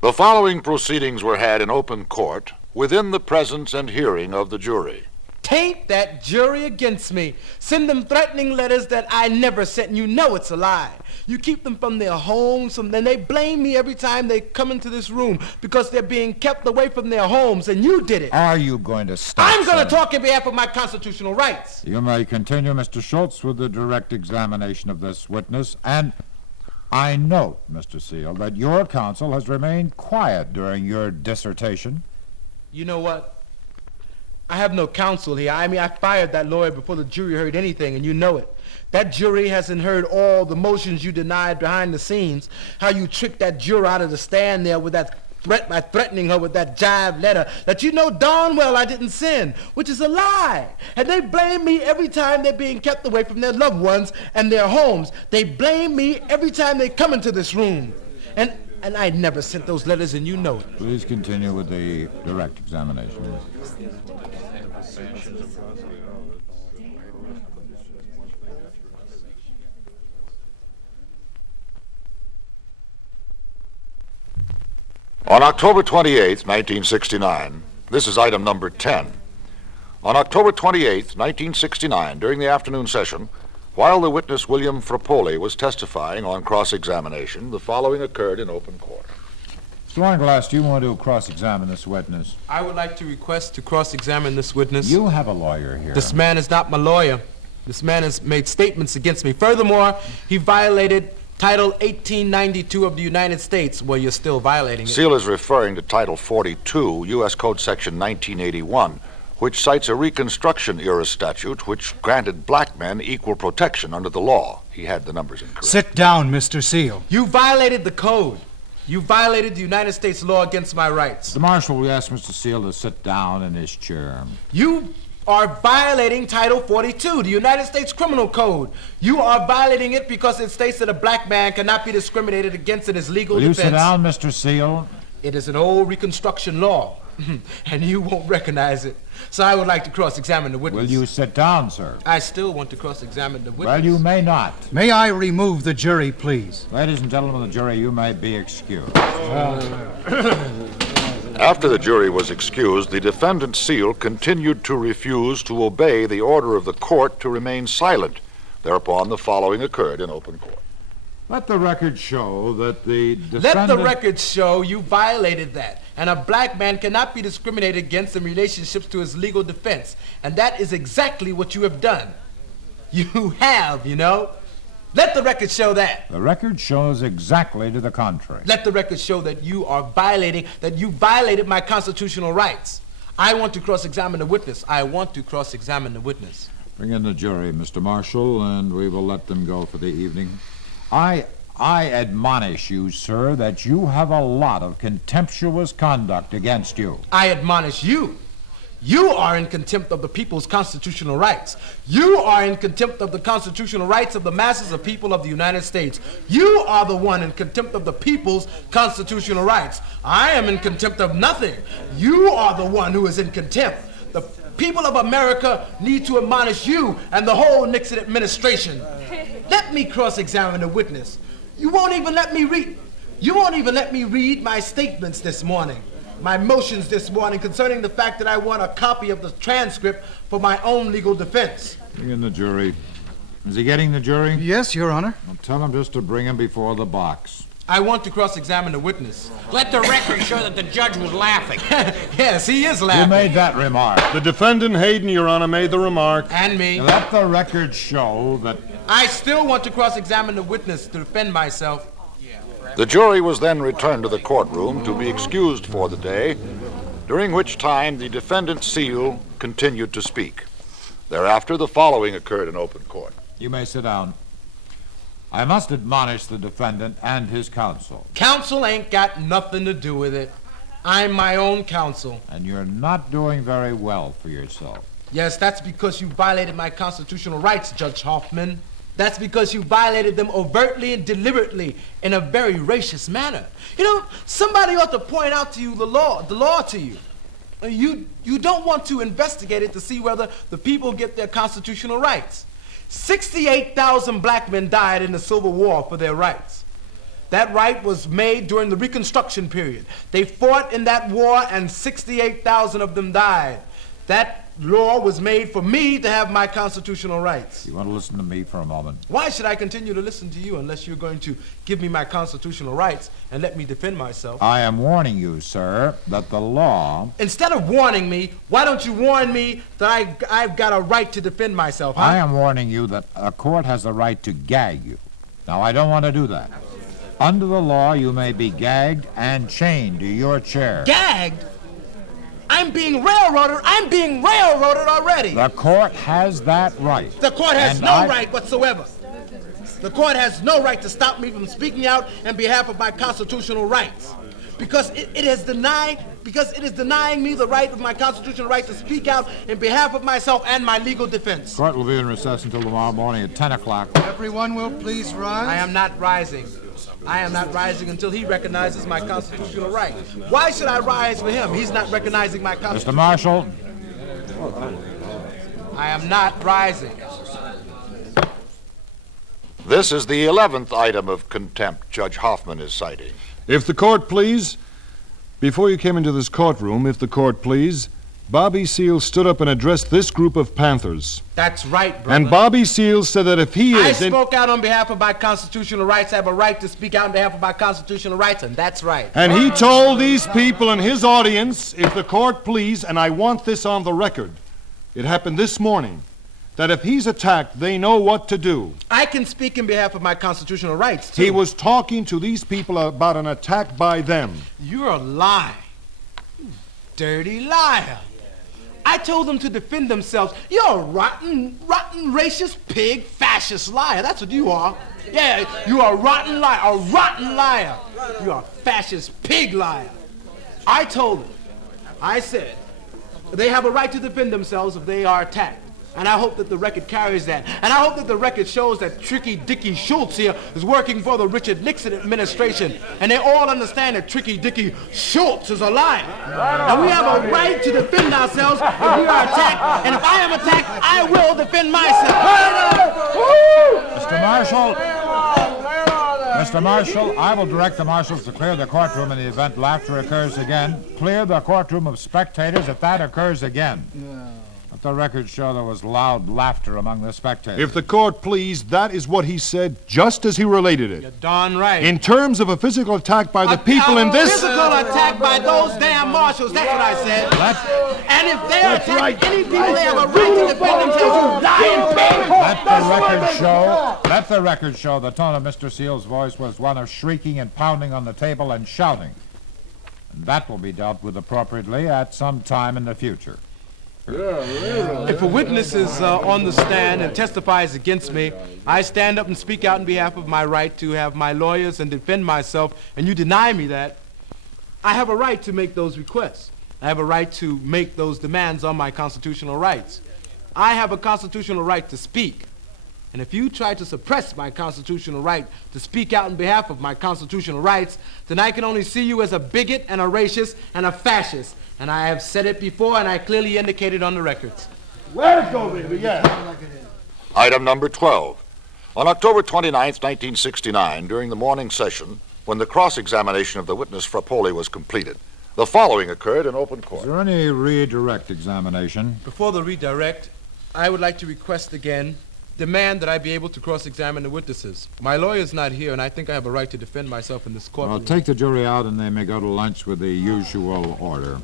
The following proceedings were had in open court within the presence and hearing of the jury. Taint that jury against me. Send them threatening letters that I never sent, and you know it's a lie. You keep them from their homes, and then they blame me every time they come into this room because they're being kept away from their homes, and you did it. Are you going to stop? I'm going to sir? talk in behalf of my constitutional rights. You may continue, Mr. Schultz, with the direct examination of this witness, and I note, Mr. Seale, that your counsel has remained quiet during your dissertation. You know what? I have no counsel here. I mean, I fired that lawyer before the jury heard anything, and you know it. That jury hasn't heard all the motions you denied behind the scenes, how you tricked that juror out of the stand there with that threat by threatening her with that jive letter that you know darn well I didn't send, which is a lie. And they blame me every time they're being kept away from their loved ones and their homes. They blame me every time they come into this room. And I never sent those letters, and you know it. Please continue with the direct examination. On October 28, 1969, this is item number 10. On October 28, 1969, during the afternoon session, while the witness William Frappoli was testifying on cross-examination, the following occurred in open court. Mr. Weinglass, do you want to cross-examine this witness? I would like to request to cross-examine this witness. You have a lawyer here. This man is not my lawyer. This man has made statements against me. Furthermore, he violated Title 1892 of the United States. Well, you're still violating it. Seale is referring to Title 42, U.S. Code Section 1981, which cites a Reconstruction-era statute which granted black men equal protection under the law. He had the numbers incorrect. Sit down, Mr. Seale. You violated the code. You violated the United States law against my rights. The marshal, we ask Mr. Seale to sit down in his chair. You are violating Title 42, the United States Criminal Code. You are violating it because it states that a black man cannot be discriminated against in his legal Will you defense. sit down, Mr. Seale? It is an old Reconstruction law, and you won't recognize it. So I would like to cross-examine the witness. Will you sit down, sir? I still want to cross-examine the witness. Well, you may not. May I remove the jury, please? Ladies and gentlemen of the jury, you may be excused. After the jury was excused, the defendant Seale continued to refuse to obey the order of the court to remain silent. Thereupon, the following occurred in open court. Let the record show that the defendant... Let the record show you violated that. And a black man cannot be discriminated against in relationships to his legal defense. And that is exactly what you have done. You have, you know. Let the record show that. The record shows exactly to the contrary. Let the record show that you violated my constitutional rights. I want to cross-examine the witness. I want to cross-examine the witness. Bring in the jury, Mr. Marshal, and we will let them go for the evening. I admonish you, sir, that you have a lot of contemptuous conduct against you. I admonish you. You are in contempt of the people's constitutional rights. You are in contempt of the constitutional rights of the masses of people of the United States. You are the one in contempt of the people's constitutional rights. I am in contempt of nothing. You are the one who is in contempt. The people of America need to admonish you and the whole Nixon administration. Let me cross-examine the witness. You won't even let me read my statements this morning. My motions this morning concerning the fact that I want a copy of the transcript for my own legal defense. Bring in the jury. Is he getting the jury? Yes, Your Honor. Well, tell him just to bring him before the box. I want to cross-examine the witness. Let the record show that the judge was laughing. Yes, he is laughing. Who made that remark? The defendant, Hayden, Your Honor, made the remark. And me. Let the record show that... I still want to cross-examine the witness to defend myself. The jury was then returned to the courtroom to be excused for the day, during which time the defendant Seale continued to speak. Thereafter, the following occurred in open court. You may sit down. I must admonish the defendant and his counsel. Counsel ain't got nothing to do with it. I'm my own counsel. And you're not doing very well for yourself. Yes, that's because you violated my constitutional rights, Judge Hoffman. That's because you violated them overtly and deliberately in a very racist manner. You know, somebody ought to point out to you the law to you. You don't want to investigate it to see whether the people get their constitutional rights. 68,000 black men died in the Civil War for their rights. That right was made during the Reconstruction period. They fought in that war and 68,000 of them died. That law was made for me to have my constitutional rights. You want to listen to me for a moment? Why should I continue to listen to you unless you're going to give me my constitutional rights and let me defend myself? I am warning you, sir, that the law... Instead of warning me, why don't you warn me that I've got a right to defend myself, huh? I am warning you that a court has the right to gag you. Now, I don't want to do that. Under the law, you may be gagged and chained to your chair. Gagged? I'm being railroaded. I'm being railroaded already. The court has that right. The court has no right whatsoever. The court has no right to stop me from speaking out on behalf of my constitutional rights. Because it is denying me the right of my constitutional right to speak out in behalf of myself and my legal defense. Court will be in recess until tomorrow morning at 10 o'clock. Everyone will please rise. I am not rising. I am not rising until he recognizes my constitutional right. Why should I rise for him? He's not recognizing my constitutional Mr. Marshall. I am not rising. This is the 11th item of contempt Judge Hoffman is citing. If the court please, before you came into this courtroom, if the court please, Bobby Seale stood up and addressed this group of Panthers. That's right, brother. And Bobby Seale said that if he I is... spoke out on behalf of my constitutional rights. I have a right to speak out on behalf of my constitutional rights, and that's right. And he told these people in his audience, if the court please, and I want this on the record, it happened this morning, that if he's attacked, they know what to do. I can speak in behalf of my constitutional rights, too. He was talking to these people about an attack by them. You're a liar. You dirty liar. I told them to defend themselves. You're a rotten, racist, pig, fascist liar. That's what you are. Yeah, you are a rotten liar, You are a fascist, pig liar. I told them, I said, they have a right to defend themselves if they are attacked. And I hope that the record carries that. And I hope that the record shows that Tricky Dicky Schultz here is working for the Richard Nixon administration. And they all understand that Tricky Dicky Schultz is a liar. And we have a right to defend ourselves if we are attacked. And if I am attacked, I will defend myself. Mr. Marshall, I will direct the marshals to clear the courtroom in the event laughter occurs again. Clear the courtroom of spectators if that occurs again. Let the record show there was loud laughter among the spectators. If the court please, that is what he said, just as he related it. You're darn right. In terms of a physical attack by the people in this... Physical attack by those damn marshals, that's what I said. And if they attack any people, they have a right to defend themselves, you lying pig! Let the record show the tone of Mr. Seale's voice was one of shrieking and pounding on the table and shouting. And that will be dealt with appropriately at some time in the future. If a witness is on the stand and testifies against me, I stand up and speak out on behalf of my right to have my lawyers and defend myself, and you deny me that, I have a right to make those requests. I have a right to make those demands on my constitutional rights. I have a constitutional right to speak. And if you try to suppress my constitutional right to speak out on behalf of my constitutional rights, then I can only see you as a bigot and a racist and a fascist. And I have said it before, and I clearly indicated on the records. Let's go, baby, yeah. Item number 12. On October 29th, 1969, during the morning session, when the cross-examination of the witness Frappoli was completed, the following occurred in open court. Is there any redirect examination? Before the redirect, I would like to request again, demand that I be able to cross-examine the witnesses. My lawyer's not here, and I think I have a right to defend myself in this courtroom. Well, take the jury out, and they may go to lunch with the usual order.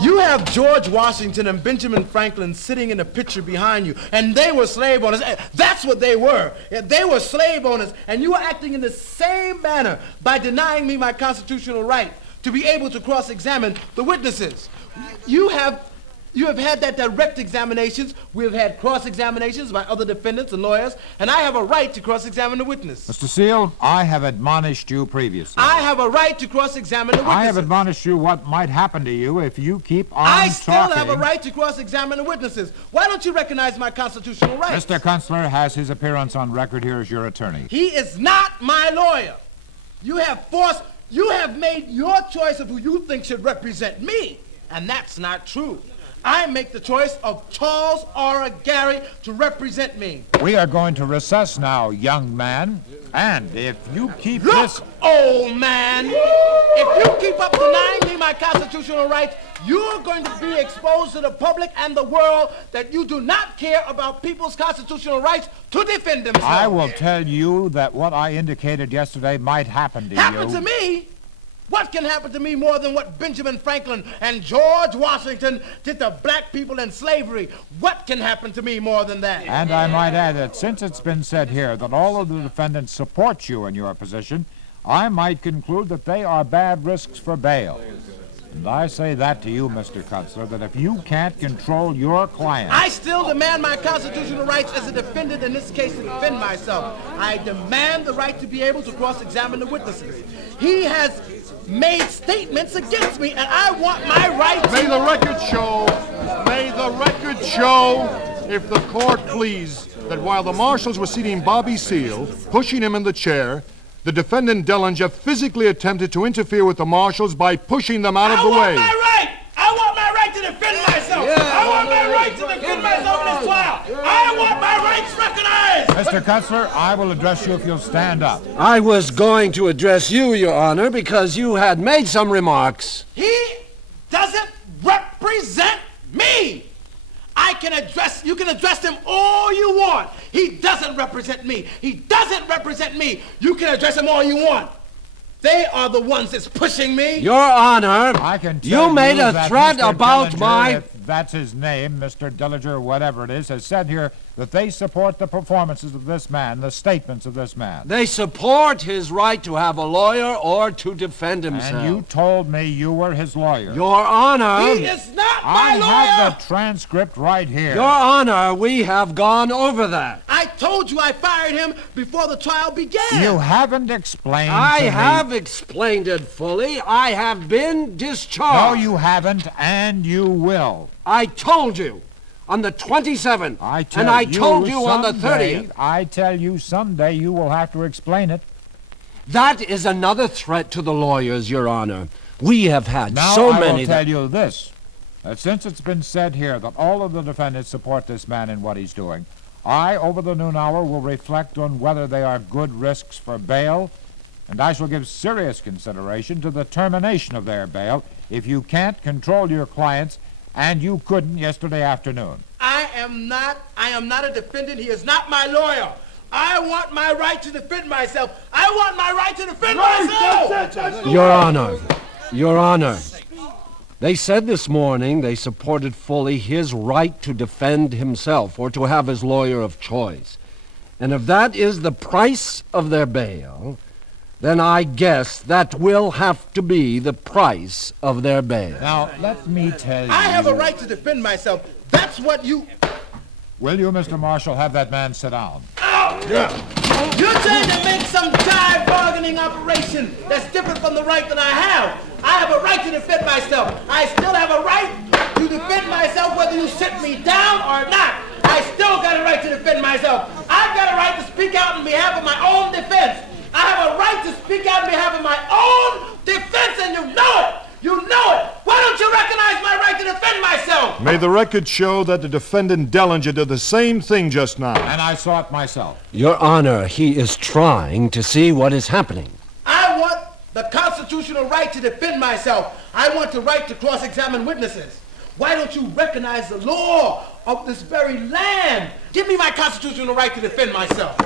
You have George Washington and Benjamin Franklin sitting in a picture behind you, and they were slave owners. That's what they were. They were slave owners, and you are acting in the same manner by denying me my constitutional right to be able to cross-examine the witnesses. You have had that direct examinations. We've had cross-examinations by other defendants and lawyers, and I have a right to cross-examine the witness. Mr. Seale, I have admonished you previously. I have a right to cross-examine the witness. I have admonished you what might happen to you if you keep on I talking. still have a right to cross-examine the witnesses. Why don't you recognize my constitutional rights? Mr. Kunstler has his appearance on record here as your attorney. He is not my lawyer. You have made your choice of who you think should represent me, and that's not true. I make the choice of Charles R. Gary to represent me. We are going to recess now, young man. And if you keep Look, old man, if you keep up denying me my constitutional rights, you're going to be exposed to the public and the world that you do not care about people's constitutional rights to defend themselves. I will tell you that what I indicated yesterday might happen to you. Happen to me? What can happen to me more than what Benjamin Franklin and George Washington did to black people in slavery? What can happen to me more than that? And I might add that since it's been said here that all of the defendants support you in your position, I might conclude that they are bad risks for bail. And I say that to you, Mr. Kunstler, that if you can't control your client... I still demand my constitutional rights as a defendant in this case to defend myself. I demand the right to be able to cross-examine the witnesses. He has made statements against me, and I want my right to... May the record show, if the court please, that while the marshals were seating Bobby Seale, pushing him in the chair, the defendant Dellinger physically attempted to interfere with the marshals by pushing them out of the way. I want my right to defend myself! I want my right to defend myself in this trial! I want my rights recognized! Mr. Kunstler, I will address you if you'll stand up. I was going to address you, Your Honor, because you had made some remarks. He doesn't represent me! You can address him all you want. He doesn't represent me. He doesn't represent me. You can address him all you want. They are the ones that's pushing me. Your Honor, I can tell you made a threat Mr. about Dellinger, my... if that's his name, Mr. Dellinger, or whatever it is, has said here that they support the performances of this man, the statements of this man. They support his right to have a lawyer or to defend himself. And you told me you were his lawyer. Your Honor... He is not my lawyer! I have the transcript right here. Your Honor, we have gone over that. I told you I fired him before the trial began. You haven't explained I to me. have explained it fully. I have been discharged. No, you haven't, and you will. I told you on the 27th, and I told you on the 30th. I tell you someday you will have to explain it. That is another threat to the lawyers, Your Honor. We have had Now so I many... will tell you this, that since it's been said here that all of the defendants support this man in what he's doing, I, over the noon hour, will reflect on whether they are good risks for bail, and I shall give serious consideration to the termination of their bail if you can't control your clients, and you couldn't yesterday afternoon. I am not a defendant. He is not my lawyer. I want my right to defend myself. I want my right to defend myself! Your Honor, they said this morning they supported fully his right to defend himself or to have his lawyer of choice. And if that is the price of their bail, then I guess that will have to be the price of their bail. Now, let me tell you... I have a right to defend myself. That's what you... Will you, Mr. Marshall, have that man sit down? You're trying to make some jive bargaining operation that's different from the right that I have. I have a right to defend myself. I still have a right to defend myself whether you sit me down or not. I still got a right to defend myself. I've got a right to speak out on behalf of my own defense. I have a right to speak out on behalf of my own defense, and you know it! You know it! Why don't you recognize my right to defend myself? May the record show that the defendant Dellinger did the same thing just now. And I saw it myself. Your Honor, he is trying to see what is happening. I want the constitutional right to defend myself. I want the right to cross-examine witnesses. Why don't you recognize the law of this very land? Give me my constitutional right to defend myself.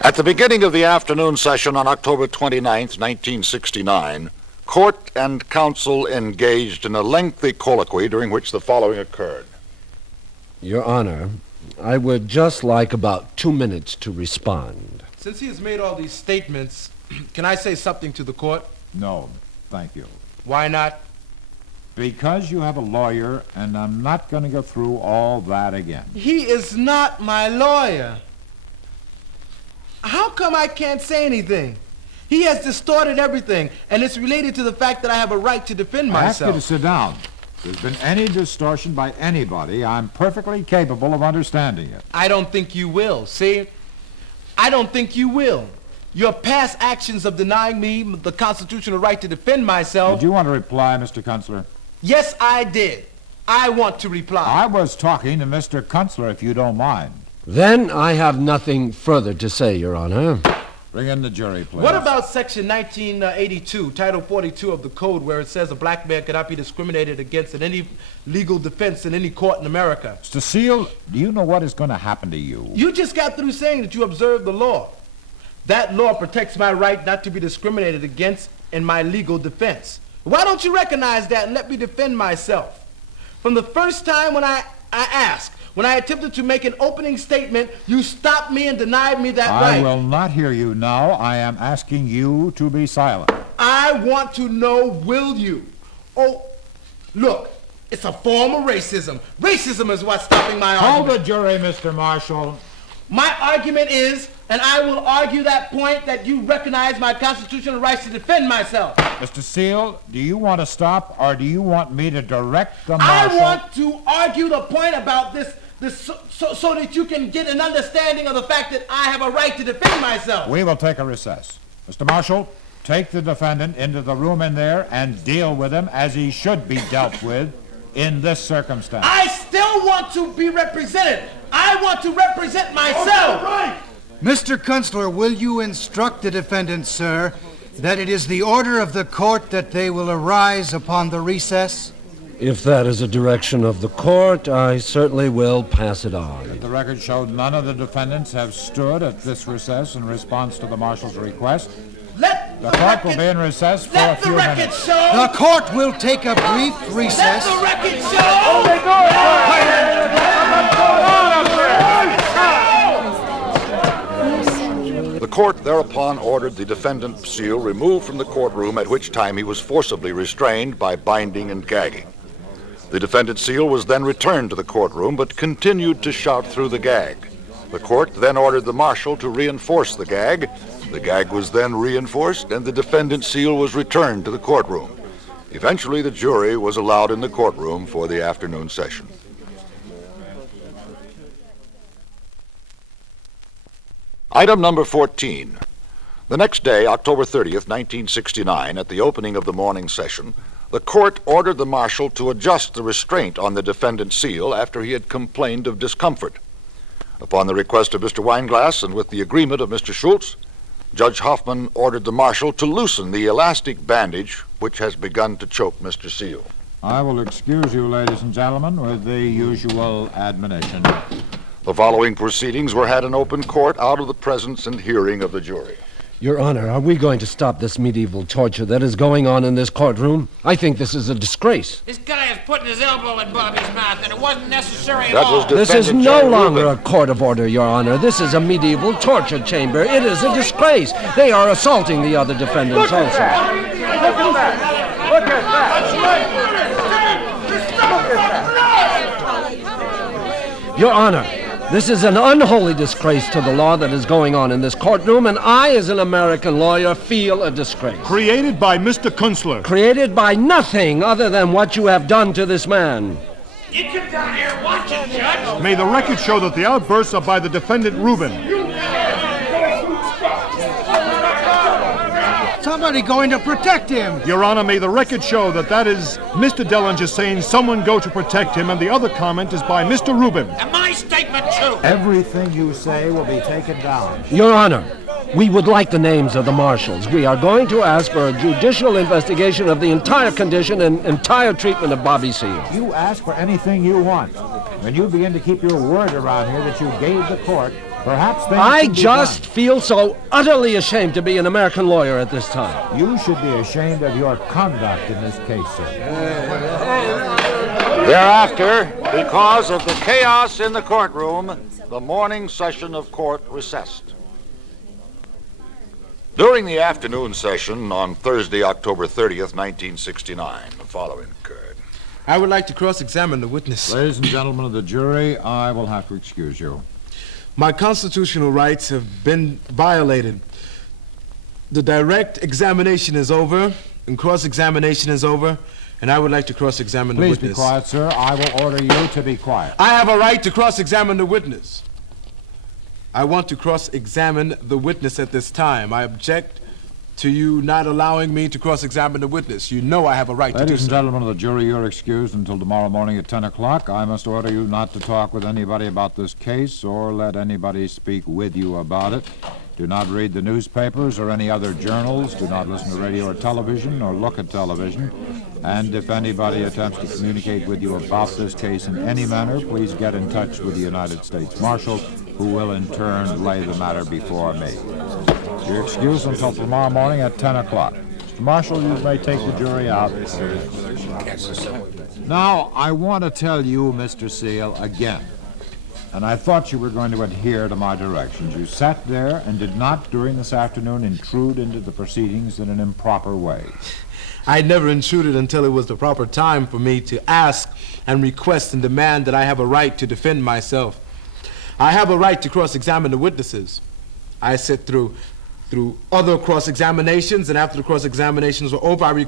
At the beginning of the afternoon session on October 29th, 1969, court and counsel engaged in a lengthy colloquy during which the following occurred. Your Honor, I would just like about 2 minutes to respond. Since he has made all these statements, can I say something to the court? No, thank you. Why not? Because you have a lawyer, and I'm not going to go through all that again. He is not my lawyer. How come I can't say anything? He has distorted everything, and it's related to the fact that I have a right to defend I ask you myself. to sit down. If there's been any distortion by anybody, I'm perfectly capable of understanding it. I don't think you will, see? I don't think you will. Your past actions of denying me the constitutional right to defend myself... Did you want to reply, Mr. Kunstler? Yes, I did. I want to reply. I was talking to Mr. Kunstler, if you don't mind. Then I have nothing further to say, Your Honor. Bring in the jury, please. What about Section 1982, Title 42 of the Code, where it says a black man cannot be discriminated against in any legal defense in any court in America? Mr. Seale, do you know what is going to happen to you? You just got through saying that you observe the law. That law protects my right not to be discriminated against in my legal defense. Why don't you recognize that and let me defend myself? From the first time when I asked, When I attempted to make an opening statement, you stopped me and denied me that right. I will not hear you now. I am asking you to be silent. I want to know, will you? Oh, look, it's a form of racism. Racism is what's stopping my Hold argument. the jury, Mr. Marshall. My argument is, and I will argue that point, that you recognize my constitutional rights to defend myself. Mr. Seale, do you want to stop, or do you want me to direct the marshal? I want to argue the point about this so that you can get an understanding of the fact that I have a right to defend myself. We will take a recess. Mr. Marshall, take the defendant into the room in there and deal with him as he should be dealt with in this circumstance. I still want to be represented. I want to represent myself. Right. Mr. Kunstler, will you instruct the defendant, sir, that it is the order of the court that they will arise upon the recess? If that is a direction of the court, I certainly will pass it on. The record showed none of the defendants have stood at this recess in response to the marshal's request. The court will be in recess for a few minutes. The court will take a brief recess. Let the record show! The court thereupon ordered the defendant Seale removed from the courtroom, at which time he was forcibly restrained by binding and gagging. The defendant Seale was then returned to the courtroom, but continued to shout through the gag. The court then ordered the marshal to reinforce the gag. The gag was then reinforced, and the defendant Seale was returned to the courtroom. Eventually, the jury was allowed in the courtroom for the afternoon session. Item number 14. The next day, October 30th, 1969, at the opening of the morning session, the court ordered the marshal to adjust the restraint on the defendant Seale after he had complained of discomfort. Upon the request of Mr. Weinglass and with the agreement of Mr. Schultz, Judge Hoffman ordered the marshal to loosen the elastic bandage which has begun to choke Mr. Seale. I will excuse you, ladies and gentlemen, with the usual admonition. The following proceedings were had in open court out of the presence and hearing of the jury. Your Honor, are we going to stop this medieval torture that is going on in this courtroom? I think this is a disgrace. This guy is putting his elbow in Bobby's mouth, and it wasn't necessary at That all. was This is Defendant no John longer Rubin. a court of order, Your Honor. This is a medieval torture chamber. It is a disgrace. They are assaulting the other defendants also. Look at that! Your Honor, this is an unholy disgrace to the law that is going on in this courtroom, and I, as an American lawyer, feel a disgrace. Created by Mr. Kunstler. Created by nothing other than what you have done to this man. You come down here and watch it, Judge. May the record show that the outbursts are by the defendant Rubin. Somebody going to protect him. Your Honor, may the record show that is Mr. Dellinger saying someone go to protect him, and the other comment is by Mr. Rubin. And my statement, too. Everything you say will be taken down. Your Honor, we would like the names of the marshals. We are going to ask for a judicial investigation of the entire condition and entire treatment of Bobby Seale. You ask for anything you want. When you begin to keep your word around here that you gave the court, perhaps things I can be just done. feel so utterly ashamed to be an American lawyer at this time. You should be ashamed of your conduct in this case, sir. Thereafter, because of the chaos in the courtroom, the morning session of court recessed. During the afternoon session on Thursday, October 30th, 1969, the following occurred. I would like to cross-examine the witness. Ladies and gentlemen of the jury, I will have to excuse you. My constitutional rights have been violated. The direct examination is over, and cross-examination is over, and I would like to cross-examine the Please witness. be quiet, sir. I will order you to be quiet. I have a right to cross-examine the witness. I want to cross-examine the witness at this time. I object to you not allowing me to cross-examine the witness. You know I have a right to do Ladies and so. gentlemen of the jury, you're excused until tomorrow morning at 10 o'clock. I must order you not to talk with anybody about this case or let anybody speak with you about it. Do not read the newspapers or any other journals. Do not listen to radio or television or look at television. And if anybody attempts to communicate with you about this case in any manner, please get in touch with the United States Marshal, who will in turn lay the matter before me. You're excused until tomorrow morning at 10 o'clock. Mr. Marshal, you may take the jury out. Now, I want to tell you, Mr. Seale, again, and I thought you were going to adhere to my directions. You sat there and did not, during this afternoon, intrude into the proceedings in an improper way. I never intruded until it was the proper time for me to ask and request and demand that I have a right to defend myself. I have a right to cross-examine the witnesses. I sit through other cross-examinations, and after the cross-examinations were over, I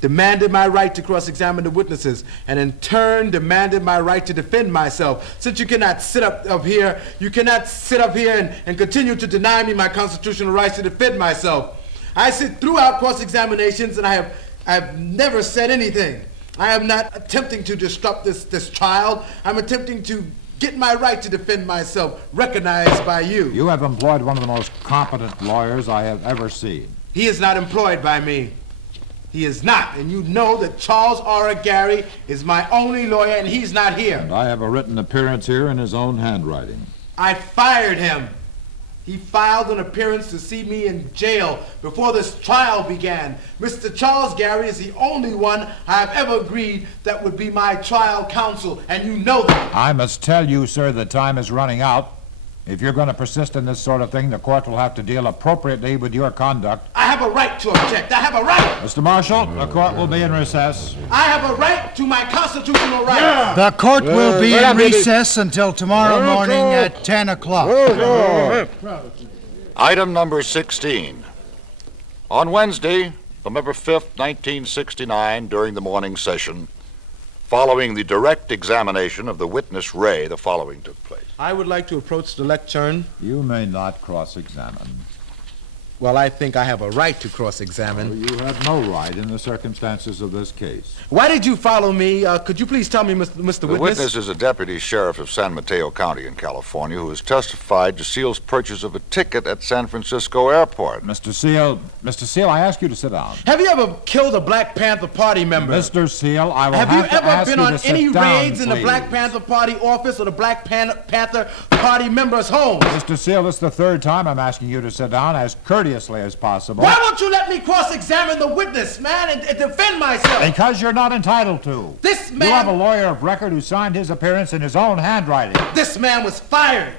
demanded my right to cross-examine the witnesses, and in turn demanded my right to defend myself. Since you cannot sit up here and continue to deny me my constitutional rights to defend myself. I sit throughout cross-examinations, and I have never said anything. I am not attempting to disrupt this trial. I'm attempting to get my right to defend myself recognized by you. You have employed one of the most competent lawyers I have ever seen. He is not employed by me. He is not. And you know that Charles R. Gary is my only lawyer, and he's not here. And I have a written appearance here in his own handwriting. I fired him. He filed an appearance to see me in jail before this trial began. Mr. Charles Gary is the only one I have ever agreed that would be my trial counsel, and you know that. I must tell you, sir, the time is running out. If you're going to persist in this sort of thing, the court will have to deal appropriately with your conduct. I have a right to object. I have a right. Mr. Marshal, the court will be in recess. I have a right to my constitutional right. The court will be in recess until tomorrow morning at 10 o'clock. Item number 16. On Wednesday, November 5th, 1969, during the morning session, following the direct examination of the witness Ray, the following took place. I would like to approach the lectern. You may not cross-examine. Well, I think I have a right to cross-examine. You have no right in the circumstances of this case. Why did you follow me? Could you please tell me, Mr. Witness? The witness is a deputy sheriff of San Mateo County in California who has testified to Seale's purchase of a ticket at San Francisco Airport. Mr. Seale, I ask you to sit down. Have you ever killed a Black Panther Party member? Mr. Seale, I will have have you to ever ask been you on to sit any down, raids in the please. Black Panther Party office or the Black Panther Party members' homes? Mr. Seale, this is the third time I'm asking you to sit down as courteously as possible. Why won't you let me cross-examine the witness, man, and defend myself? Because you're not entitled to. This man... You have a lawyer of record who signed his appearance in his own handwriting. This man was fired.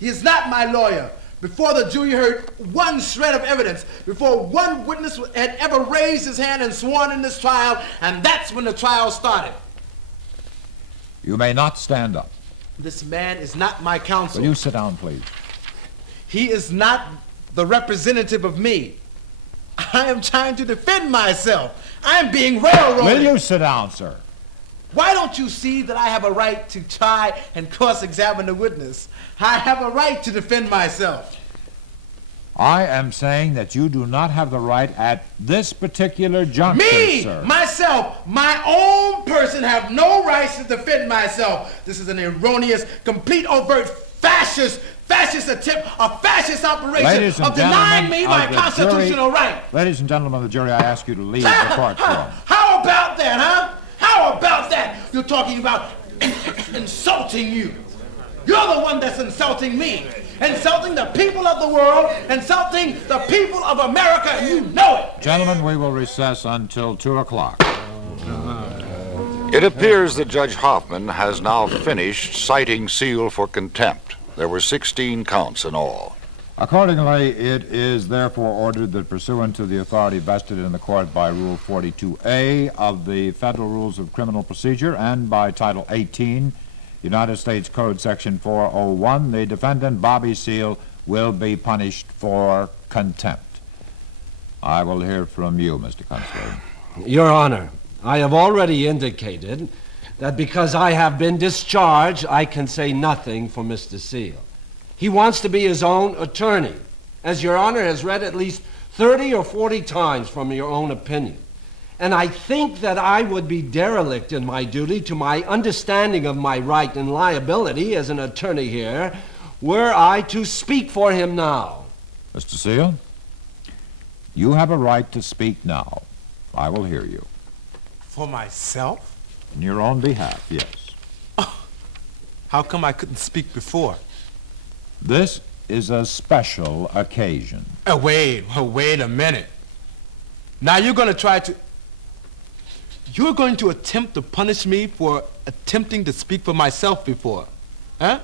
He is not my lawyer. Before the jury heard one shred of evidence, before one witness had ever raised his hand and sworn in this trial, and that's when the trial started. You may not stand up. This man is not my counsel. Will you sit down, please? He is not the representative of me. I am trying to defend myself. I am being railroaded. Will you sit down, sir? Why don't you see that I have a right to try and cross-examine the witness? I have a right to defend myself. I am saying that you do not have the right at this particular juncture, sir. Me, myself, my own person have no rights to defend myself. This is an erroneous, complete, overt fascist attempt, a fascist operation of denying me my constitutional right. Ladies and gentlemen of the jury, I ask you to leave the courtroom. How about that, huh? How about that? You're talking about insulting you. You're the one that's insulting me. Insulting the people of the world, insulting the people of America, and you know it. Gentlemen, we will recess until 2 o'clock. It appears that Judge Hoffman has now finished citing Seale for contempt. There were 16 counts in all. Accordingly, it is therefore ordered that pursuant to the authority vested in the court by Rule 42A of the Federal Rules of Criminal Procedure and by Title 18, United States Code Section 401, the defendant, Bobby Seale, will be punished for contempt. I will hear from you, Mr. Constable. Your Honor, I have already indicated that because I have been discharged, I can say nothing for Mr. Seale. He wants to be his own attorney, as Your Honor has read at least 30 or 40 times from your own opinion. And I think that I would be derelict in my duty to my understanding of my right and liability as an attorney here were I to speak for him now. Mr. Seale, you have a right to speak now. I will hear you. For myself? On your own behalf, yes. Oh, how come I couldn't speak before? This is a special occasion. Wait a minute. Now you're going to attempt to punish me for attempting to speak for myself before. Huh?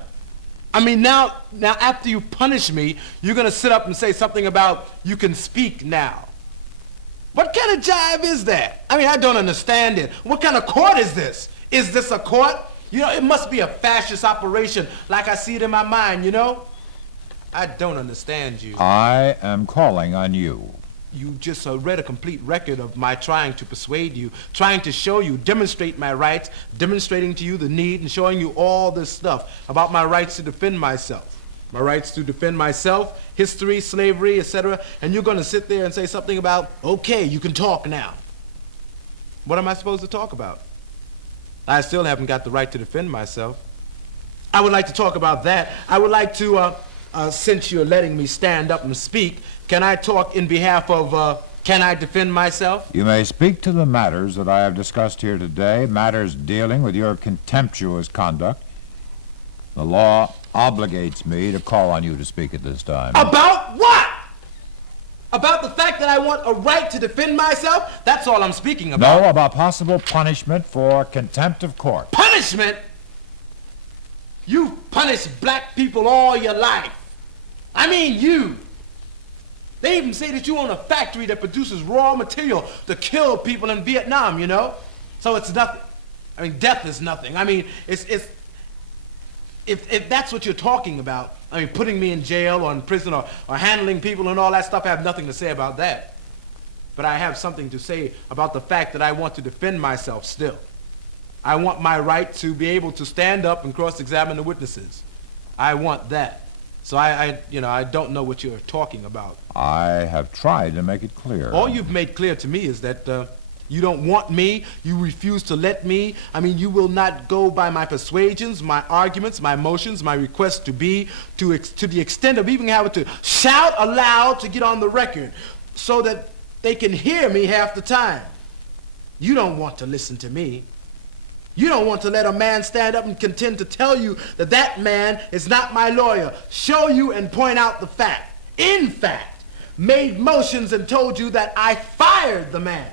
I mean, now after you punish me, you're going to sit up and say something about you can speak now. What kind of jive is that? I mean, I don't understand it. What kind of court is this? Is this a court? You know, it must be a fascist operation like I see it in my mind, you know? I don't understand you. I am calling on you. You just read a complete record of my trying to persuade you, trying to show you, demonstrate my rights, demonstrating to you the need, and showing you all this stuff about my rights to defend myself. My rights to defend myself, history, slavery, etc. And you're going to sit there and say something about, okay, you can talk now. What am I supposed to talk about? I still haven't got the right to defend myself. I would like to talk about that. I would like to, since you're letting me stand up and speak, can I talk in behalf of, can I defend myself? You may speak to the matters that I have discussed here today, matters dealing with your contemptuous conduct. The law obligates me to call on you to speak at this time. About what? About the fact that I want a right to defend myself? That's all I'm speaking about. No, about possible punishment for contempt of court. Punishment? You've punished black people all your life. I mean you. They even say that you own a factory that produces raw material to kill people in Vietnam, you know? So it's nothing. I mean, death is nothing. I mean, if that's what you're talking about, I mean, putting me in jail or in prison or handling people and all that stuff, I have nothing to say about that. But I have something to say about the fact that I want to defend myself still. I want my right to be able to stand up and cross-examine the witnesses. I want that. So I don't know what you're talking about. I have tried to make it clear. All you've made clear to me is that you don't want me, you refuse to let me. I mean, you will not go by my persuasions, my arguments, my motions, my request to be, to the extent of even having to shout aloud to get on the record so that they can hear me half the time. You don't want to listen to me. You don't want to let a man stand up and contend to tell you that that man is not my lawyer, show you and point out the fact. In fact, made motions and told you that I fired the man.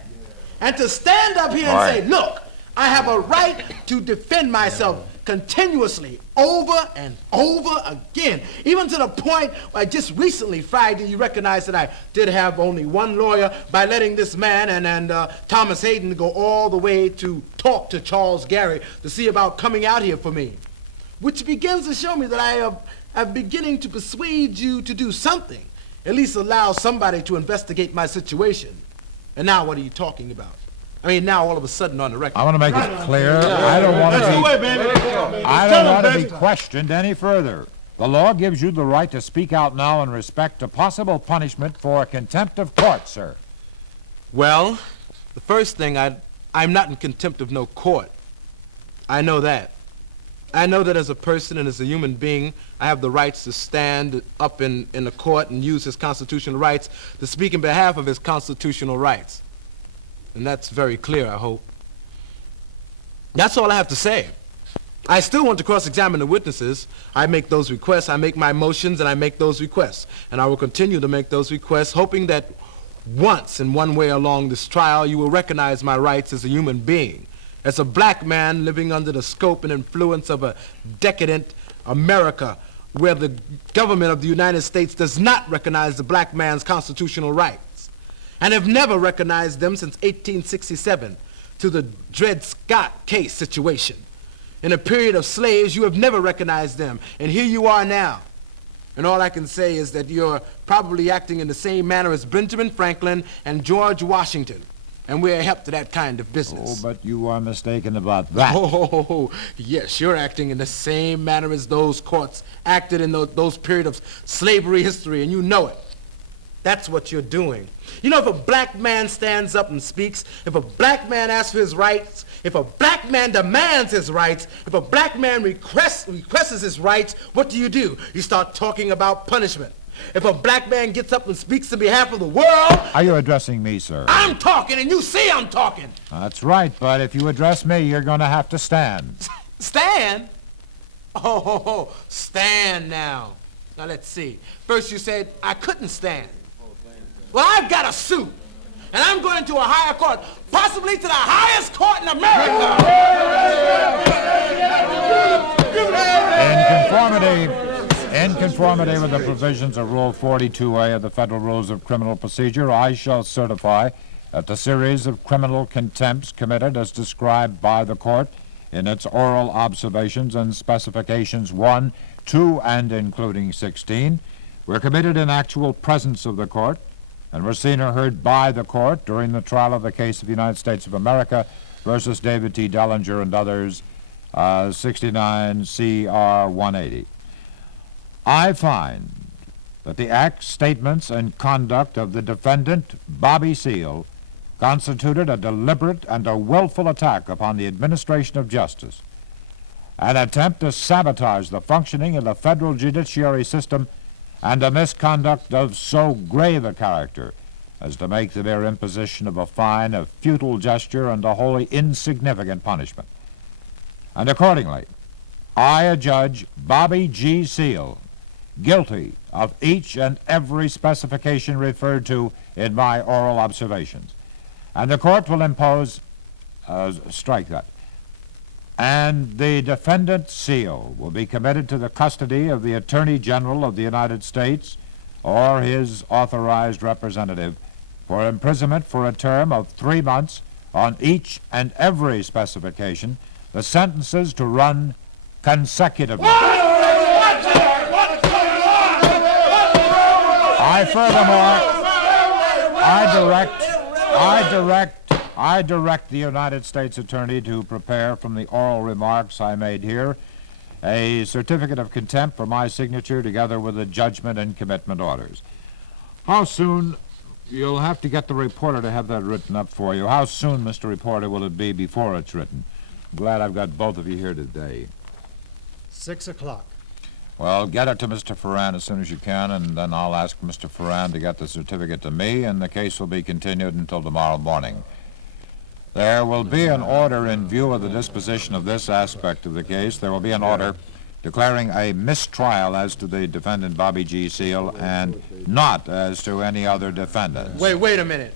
And to stand up here and say, look, I have a right to defend myself continuously over and over again, even to the point where just recently, Friday, you recognized that I did have only one lawyer by letting this man and Thomas Hayden go all the way to talk to Charles Gary to see about coming out here for me, which begins to show me that I'm beginning to persuade you to do something, at least allow somebody to investigate my situation. And now what are you talking about? I mean, now all of a sudden on the record. I want to make it clear. I don't want to be questioned any further. The law gives you the right to speak out now in respect to possible punishment for contempt of court, sir. Well, the first thing, I'm not in contempt of no court. I know that. I know that as a person and as a human being, I have the rights to stand up in the court and use his constitutional rights to speak in behalf of his constitutional rights. And that's very clear, I hope. That's all I have to say. I still want to cross-examine the witnesses. I make those requests, I make my motions, and I make those requests. And I will continue to make those requests, hoping that once, in one way along this trial, you will recognize my rights as a human being, as a black man living under the scope and influence of a decadent America where the government of the United States does not recognize the black man's constitutional rights and have never recognized them since 1867 to the Dred Scott case situation. In a period of slaves, you have never recognized them, and here you are now. And all I can say is that you're probably acting in the same manner as Benjamin Franklin and George Washington, and we're hep to that kind of business. Oh, but you are mistaken about that. Oh, yes, you're acting in the same manner as those courts acted in those period of slavery history, and you know it. That's what you're doing. You know, if a black man stands up and speaks, if a black man asks for his rights, if a black man demands his rights, if a black man requests his rights, what do? You start talking about punishment. If a black man gets up and speaks on behalf of the world... Are you addressing me, sir? I'm talking, and you see I'm talking. That's right, but if you address me, you're going to have to stand. Stand? Oh, stand now. Now, let's see. First you said I couldn't stand. Well, I've got a suit, and I'm going to a higher court, possibly to the highest court in America. In In conformity with the provisions of Rule 42A of the Federal Rules of Criminal Procedure, I shall certify that the series of criminal contempts committed as described by the court in its oral observations and specifications 1, 2, and including 16 were committed in actual presence of the court and were seen or heard by the court during the trial of the case of the United States of America versus David T. Dellinger and others, 69 CR 180. I find that the acts, statements, and conduct of the defendant, Bobby Seale, constituted a deliberate and a willful attack upon the administration of justice, an attempt to sabotage the functioning of the federal judiciary system, and a misconduct of so grave a character as to make the mere imposition of a fine a futile gesture and a wholly insignificant punishment. And accordingly, I adjudge Bobby G. Seale guilty of each and every specification referred to in my oral observations. And the court will impose, strike that, and the defendant Seale will be committed to the custody of the Attorney General of the United States or his authorized representative for imprisonment for a term of 3 months on each and every specification, the sentences to run consecutively. I direct the United States Attorney to prepare from the oral remarks I made here a certificate of contempt for my signature together with the judgment and commitment orders. How soon? You'll have to get the reporter to have that written up for you. How soon, Mr. Reporter, will it be before it's written? I'm glad I've got both of you here today. 6 o'clock. Well, get it to Mr. Ferrand as soon as you can, and then I'll ask Mr. Ferrand to get the certificate to me, and the case will be continued until tomorrow morning. There will be an order in view of the disposition of this aspect of the case. There will be an order declaring a mistrial as to the defendant, Bobby G. Seale, and not as to any other defendants. Wait a minute.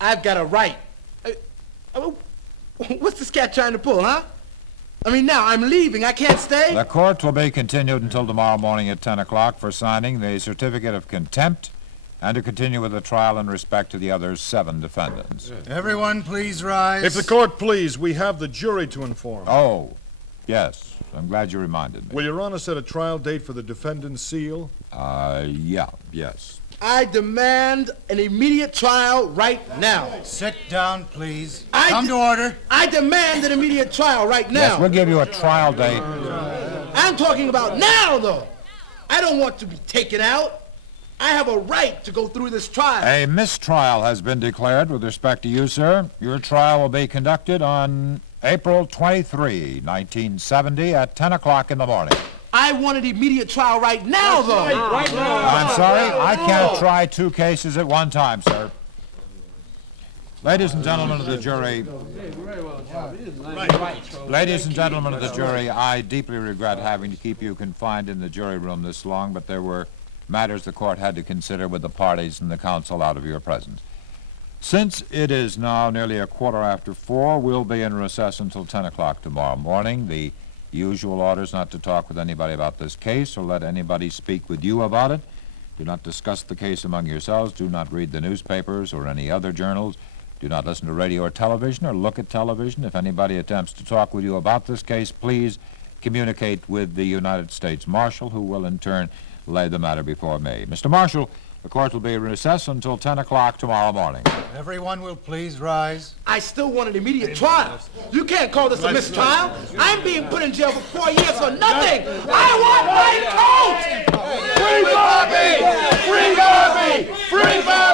I've got a right. What's this cat trying to pull, huh? I mean, now I'm leaving. I can't stay. The court will be continued until tomorrow morning at 10 o'clock for signing the certificate of contempt and to continue with the trial in respect to the other 7 defendants. Everyone, please rise. If the court please, we have the jury to inform. Oh, yes. I'm glad you reminded me. Will Your Honor set a trial date for the defendant Seale? Yes. I demand an immediate trial right now. Sit down, please. Come to order. I demand an immediate trial right now. Yes, we'll give you a trial date. I'm talking about now, though. I don't want to be taken out. I have a right to go through this trial. A mistrial has been declared with respect to you, sir. Your trial will be conducted on April 23, 1970 at 10 o'clock in the morning. I want an immediate trial right now, though. Right now. I'm sorry, I can't try 2 cases at one time, sir. Ladies and gentlemen of the jury, I deeply regret having to keep you confined in the jury room this long, but there were matters the court had to consider with the parties and the counsel out of your presence. Since it is now nearly 4:15, we'll be in recess until 10 o'clock tomorrow morning. The usual orders not to talk with anybody about this case or let anybody speak with you about it. Do not discuss the case among yourselves. Do not read the newspapers or any other journals. Do not listen to radio or television or look at television. If anybody attempts to talk with you about this case, please communicate with the United States Marshal, who will in turn lay the matter before me. Mr. Marshal, the court will be in recess until 10 o'clock tomorrow morning. Everyone will please rise. I still want an immediate trial. You can't call this a mistrial. I'm being put in jail for 4 years for nothing. I want my coat! Free Bobby! Free Bobby! Free Bobby!